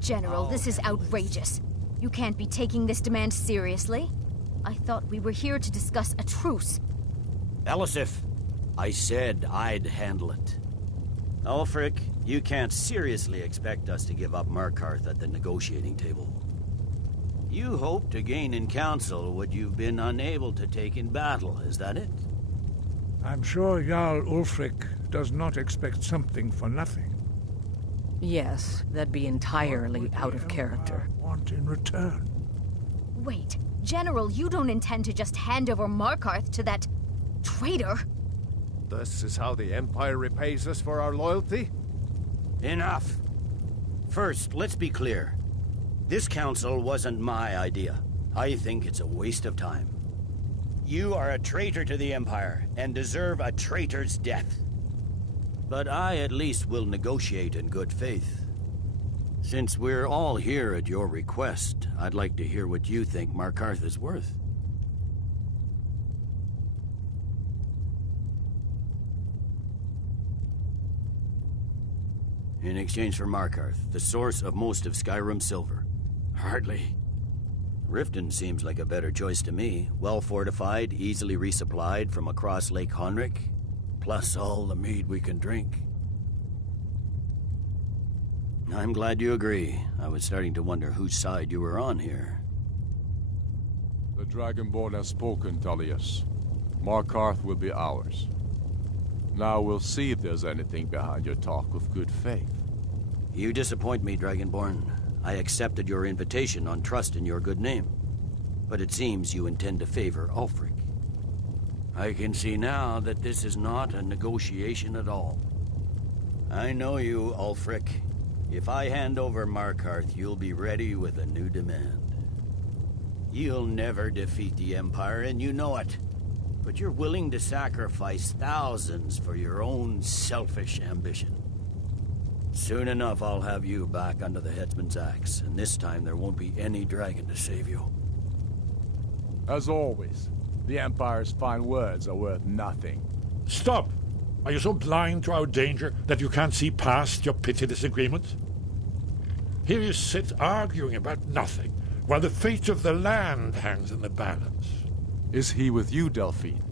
General, this is outrageous. You can't be taking this demand seriously. I thought we were here to discuss a truce. Elisif, I said I'd handle it. Ulfric, you can't seriously expect us to give up Markarth at the negotiating table. You hope to gain in council what you've been unable to take in battle, is that it? I'm sure Jarl Ulfric does not expect something for nothing. Yes, that'd be entirely out of character. Want in return? Wait, General, you don't intend to just hand over Markarth to that traitor? This is how the Empire repays us for our loyalty? Enough. First, let's be clear. This council wasn't my idea. I think it's a waste of time. You are a traitor to the Empire, and deserve a traitor's death. But I at least will negotiate in good faith. Since we're all here at your request, I'd like to hear what you think Markarth is worth. In exchange for Markarth, the source of most of Skyrim's silver. Hardly. Riften seems like a better choice to me. Well fortified, easily resupplied from across Lake Honric, plus all the mead we can drink. I'm glad you agree. I was starting to wonder whose side you were on here. The Dragonborn has spoken, Tullius. Markarth will be ours. Now we'll see if there's anything behind your talk with good faith. You disappoint me, Dragonborn. I accepted your invitation on trust in your good name. But it seems you intend to favor Ulfric. I can see now that this is not a negotiation at all. I know you, Ulfric. If I hand over Markarth, you'll be ready with a new demand. You'll never defeat the Empire, and you know it. But you're willing to sacrifice thousands for your own selfish ambition. Soon enough, I'll have you back under the headsman's axe, and this time there won't be any dragon to save you. As always, the Empire's fine words are worth nothing. Stop! Are you so blind to our danger that you can't see past your petty disagreements? Here you sit arguing about nothing, while the fate of the land hangs in the balance. Is he with you, Delphine?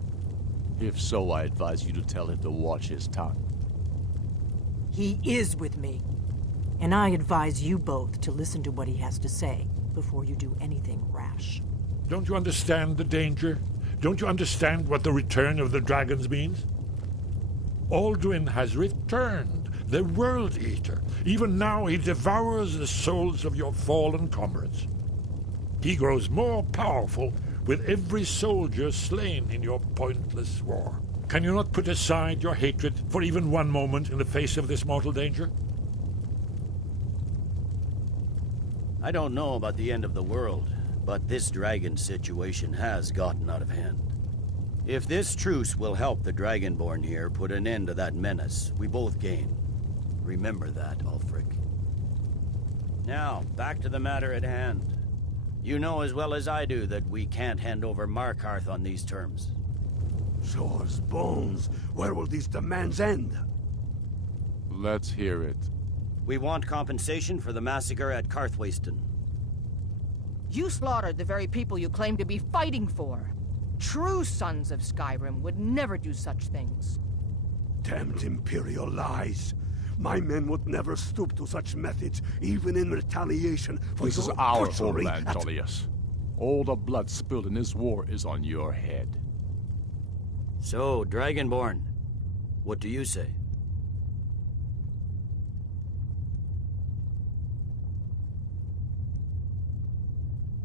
If so, I advise you to tell him to watch his tongue. He is with me. And I advise you both to listen to what he has to say before you do anything rash. Don't you understand the danger? Don't you understand what the return of the dragons means? Alduin has returned, the World Eater. Even now he devours the souls of your fallen comrades. He grows more powerful with every soldier slain in your pointless war. Can you not put aside your hatred for even one moment in the face of this mortal danger? I don't know about the end of the world, but this dragon situation has gotten out of hand. If this truce will help the Dragonborn here put an end to that menace, we both gain. Remember that, Ulfric. Now, back to the matter at hand. You know as well as I do that we can't hand over Markarth on these terms. Shores, bones, where will these demands end? Let's hear it. We want compensation for the massacre at Karthwasten. You slaughtered the very people you claim to be fighting for. True sons of Skyrim would never do such things. Damned Imperial lies. My men would never stoop to such methods, even in retaliation for This is your our butchery homeland, at- Tullius. All the blood spilled in this war is on your head. So, Dragonborn, what do you say?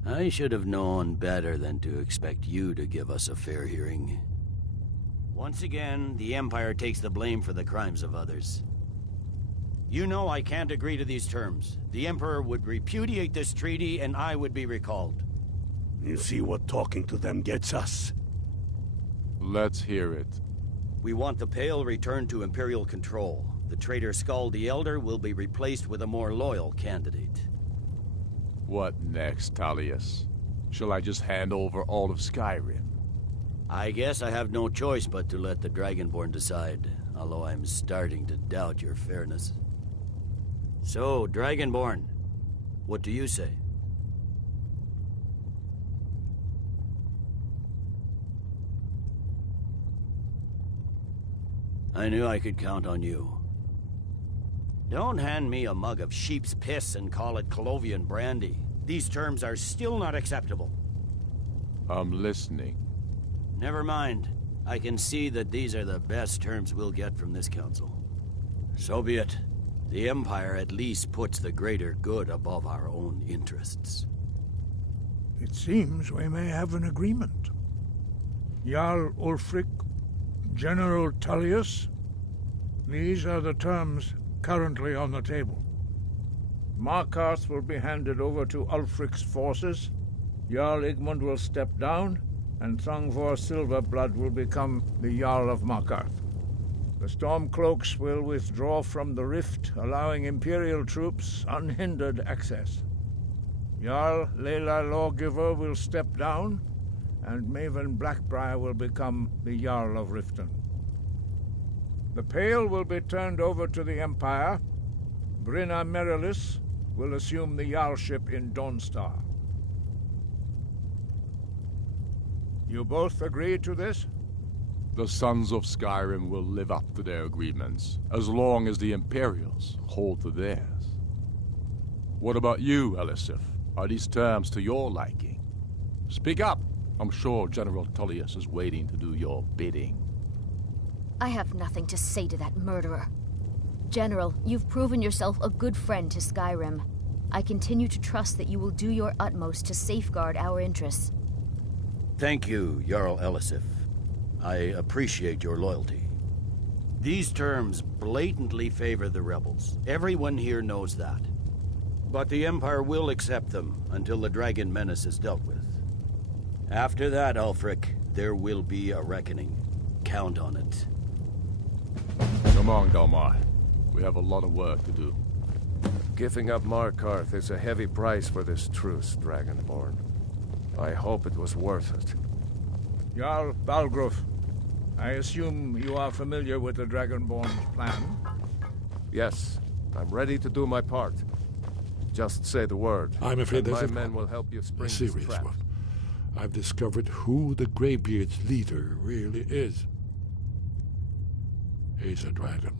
I should have known better than to expect you to give us a fair hearing. Once again, the Empire takes the blame for the crimes of others. You know I can't agree to these terms. The Emperor would repudiate this treaty and I would be recalled. You see what talking to them gets us? Let's hear it. We want the Pale returned to Imperial control. The traitor Skull the Elder will be replaced with a more loyal candidate. What next, Tullius? Shall I just hand over all of Skyrim? I guess I have no choice but to let the Dragonborn decide, although I'm starting to doubt your fairness. So, Dragonborn, what do you say? I knew I could count on you. Don't hand me a mug of sheep's piss and call it Colovian brandy. These terms are still not acceptable. I'm listening. Never mind. I can see that these are the best terms we'll get from this council. So be it. The Empire at least puts the greater good above our own interests. It seems we may have an agreement. Jarl Ulfric, General Tullius, these are the terms currently on the table. Markarth will be handed over to Ulfric's forces, Jarl Igmund will step down, and Thongvor Silverblood will become the Jarl of Markarth. The Stormcloaks will withdraw from the rift, allowing Imperial troops unhindered access. Jarl Leila Lawgiver will step down, and Maven Blackbriar will become the Jarl of Riften. The Pale will be turned over to the Empire. Brinna Merilis will assume the Jarlship in Dawnstar. You both agree to this? The Sons of Skyrim will live up to their agreements, as long as the Imperials hold to theirs. What about you, Elisif? Are these terms to your liking? Speak up! I'm sure General Tullius is waiting to do your bidding. I have nothing to say to that murderer. General, you've proven yourself a good friend to Skyrim. I continue to trust that you will do your utmost to safeguard our interests. Thank you, Jarl Elisif. I appreciate your loyalty. These terms blatantly favor the rebels. Everyone here knows that. But the Empire will accept them until the dragon menace is dealt with. After that, Ulfric, there will be a reckoning. Count on it. Come on, Galmar. We have a lot of work to do. Giving up Markarth is a heavy price for this truce, Dragonborn. I hope it was worth it. Jarl Balgruf, I assume you are familiar with the Dragonborn's plan? Yes, I'm ready to do my part. Just say the word. I'm afraid there's my men will help you spring a this serious trap. one. I've discovered who the Greybeard's leader really is. He's a dragon.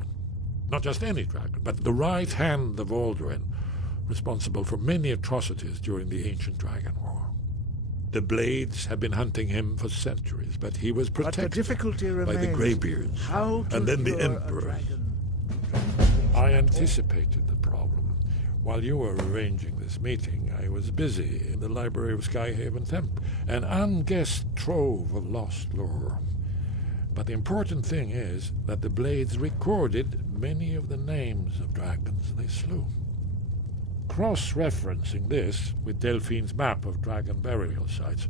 Not just any dragon, but the right hand of Alduin, responsible for many atrocities during the Ancient Dragon War. The Blades have been hunting him for centuries, but he was protected But the difficulty by the remains Greybeards, how to and then the cure a Emperor. dragon. I anticipated the problem. While you were arranging this meeting, I was busy in the library of Skyhaven Temple, an unguessed trove of lost lore. But the important thing is that the Blades recorded many of the names of dragons they slew. Cross-referencing this with Delphine's map of dragon burial sites,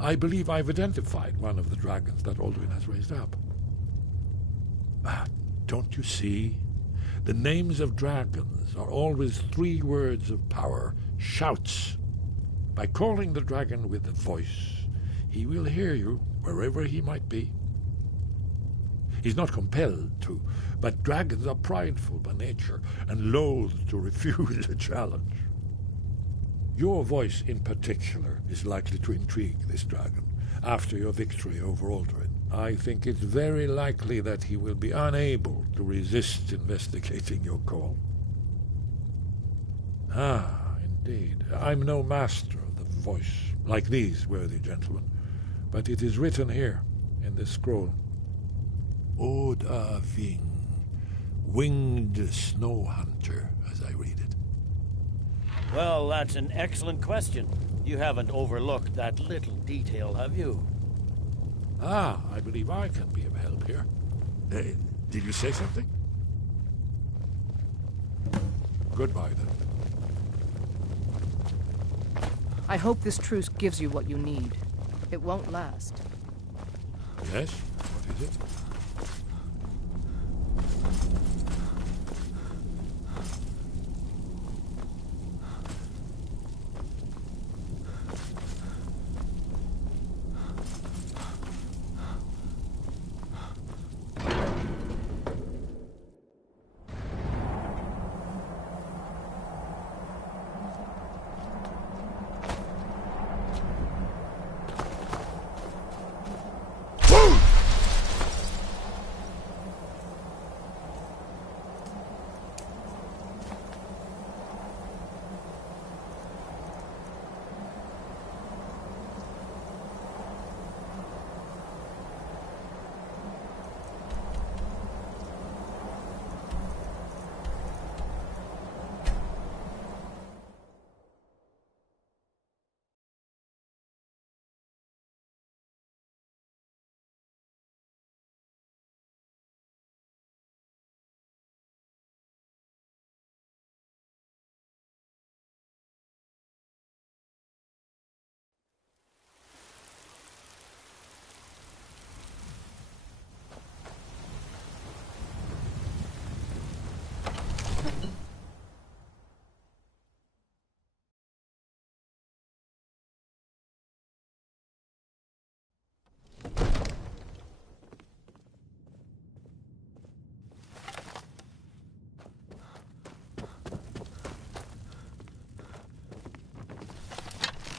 I believe I've identified one of the dragons that Alduin has raised up. Don't you see? The names of dragons are always 3 words of power, shouts. By calling the dragon with a voice, he will hear you wherever he might be. He's not compelled to, but dragons are prideful by nature and loath to refuse a challenge. Your voice in particular is likely to intrigue this dragon after your victory over Alduin. I think it's very likely that he will be unable to resist investigating your call. Ah, indeed. I'm no master of the voice, like these worthy gentlemen, but it is written here in this scroll. Oda Ving, winged snow hunter, as I read it. Well, that's an excellent question. You haven't overlooked that little detail, have you? Ah, I believe I can be of help here. Did you say something? Goodbye, then. I hope this truce gives you what you need. It won't last. Yes? What is it?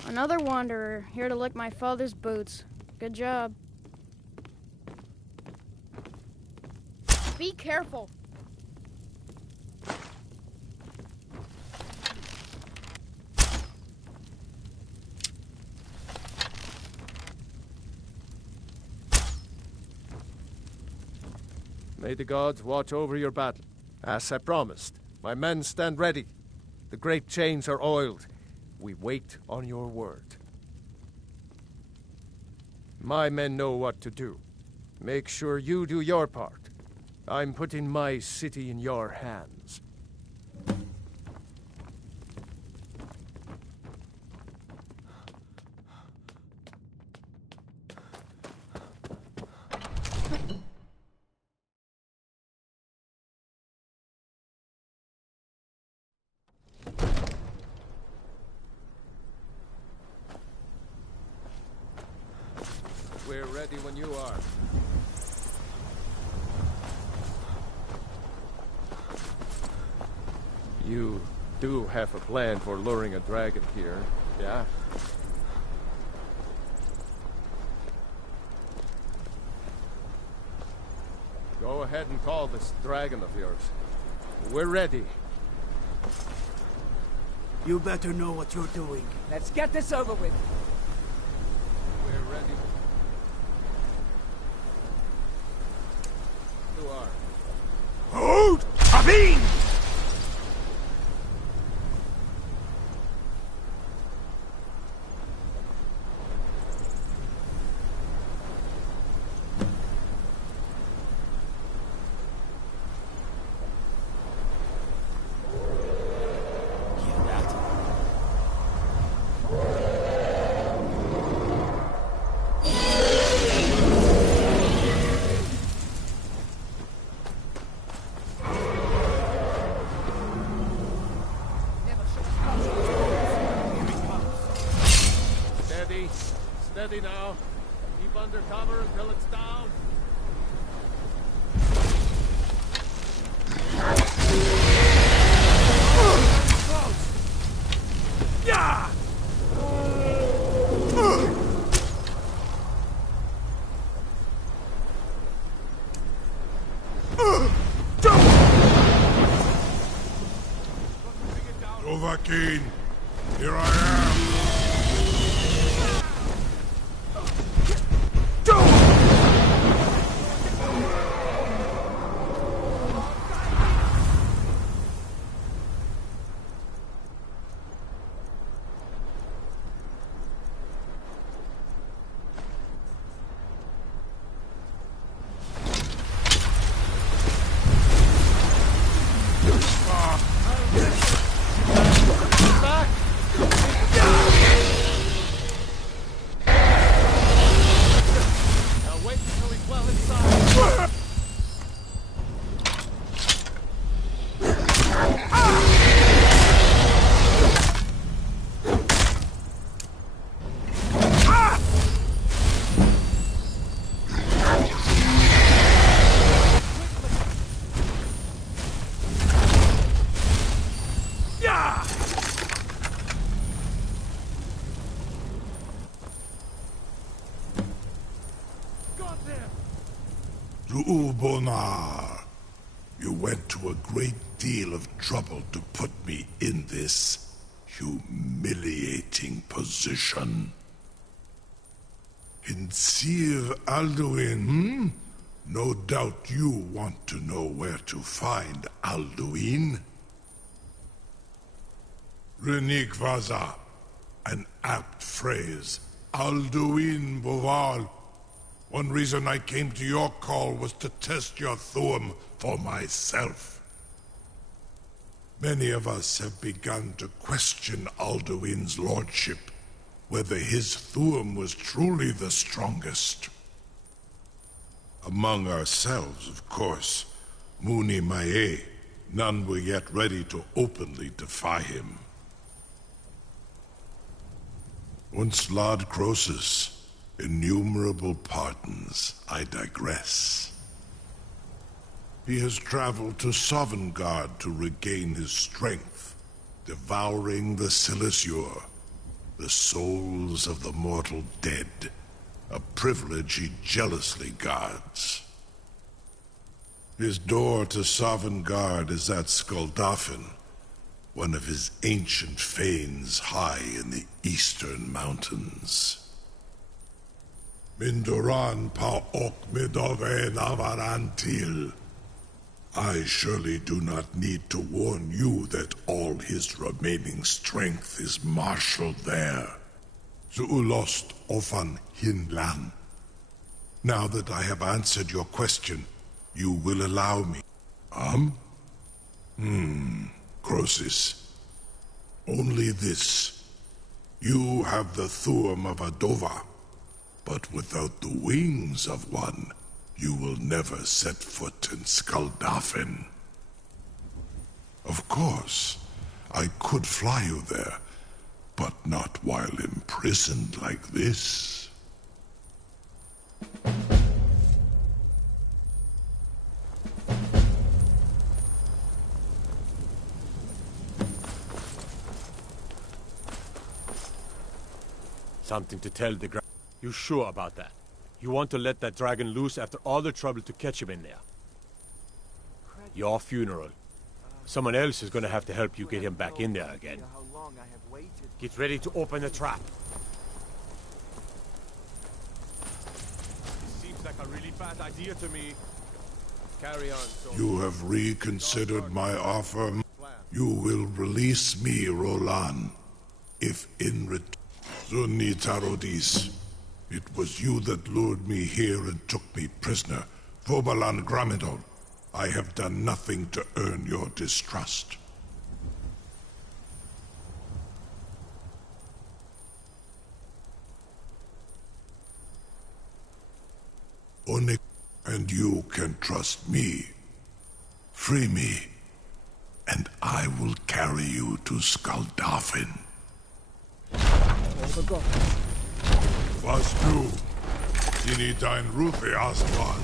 Another wanderer, here to lick my father's boots. Good job. Be careful. May the gods watch over your battle. As I promised, my men stand ready. The great chains are oiled. We wait on your word. My men know what to do. Make sure you do your part. I'm putting my city in your hands. We're ready when you are. You do have a plan for luring a dragon here, yeah? Go ahead and call this dragon of yours. We're ready. You better know what you're doing. Let's get this over with. We're ready. You are. Hold! Abin! Steady now. Keep under cover until it's down. Yeah! Dovahkiin, here I am. Ubonar, you went to a great deal of trouble to put me in this humiliating position. Hinsir Alduin, No doubt you want to know where to find Alduin. Renik Vaza, an apt phrase. Alduin Boval. One reason I came to your call was to test your Thuum for myself. Many of us have begun to question Alduin's lordship, whether his Thuum was truly the strongest. Among ourselves, of course, Muni Mae, none were yet ready to openly defy him. Once Lord Croesus, innumerable pardons, I digress. He has traveled to Sovngarde to regain his strength, devouring the Silesure, the souls of the mortal dead, a privilege he jealously guards. His door to Sovngarde is at Skuldafn, one of his ancient fanes high in the eastern mountains. Mindoran pa ok midove navarantil. I surely do not need to warn you that all his remaining strength is marshaled there. Zuulost ofan hinlan. Now that I have answered your question, you will allow me. Croesus. Only this. You have the Thuum of Adova, but without the wings of one, you will never set foot in Skuldafn. Of course, I could fly you there, but not while imprisoned like this. Something to tell the You sure about that? You want to let that dragon loose after all the trouble to catch him in there? Your funeral. Someone else is gonna have to help you get him back in there again. Get ready to open the trap. This seems like a really bad idea to me. Carry on, soldier. You have reconsidered my offer. You will release me, Roland, if in return... Zunitarodis, it was you that lured me here and took me prisoner. Vobalan Gramidon, I have done nothing to earn your distrust. Onik, and you can trust me. Free me, and I will carry you to Skaldafin. Was du, Sini dein Rufe Aswal?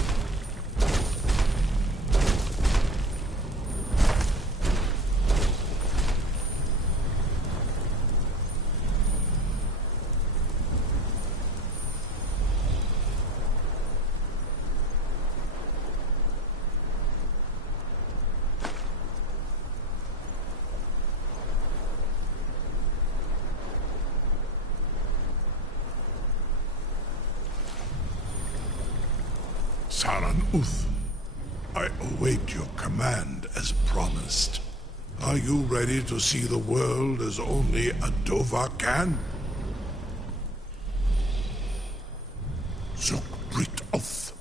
Saran Uth, I await your command as promised. Are you ready to see the world as only a Dova can? Zukbrit Uth,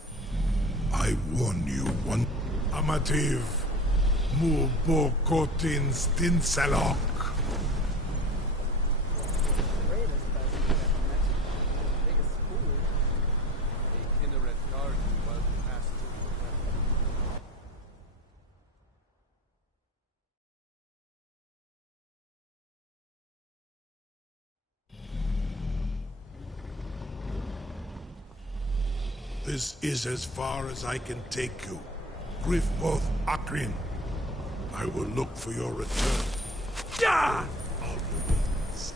I warn you one... Amativ, mu bokotin stinselok. This is as far as I can take you. Griffboth Akrin. I will look for your return. Yeah! All your needs.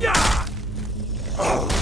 Yeah!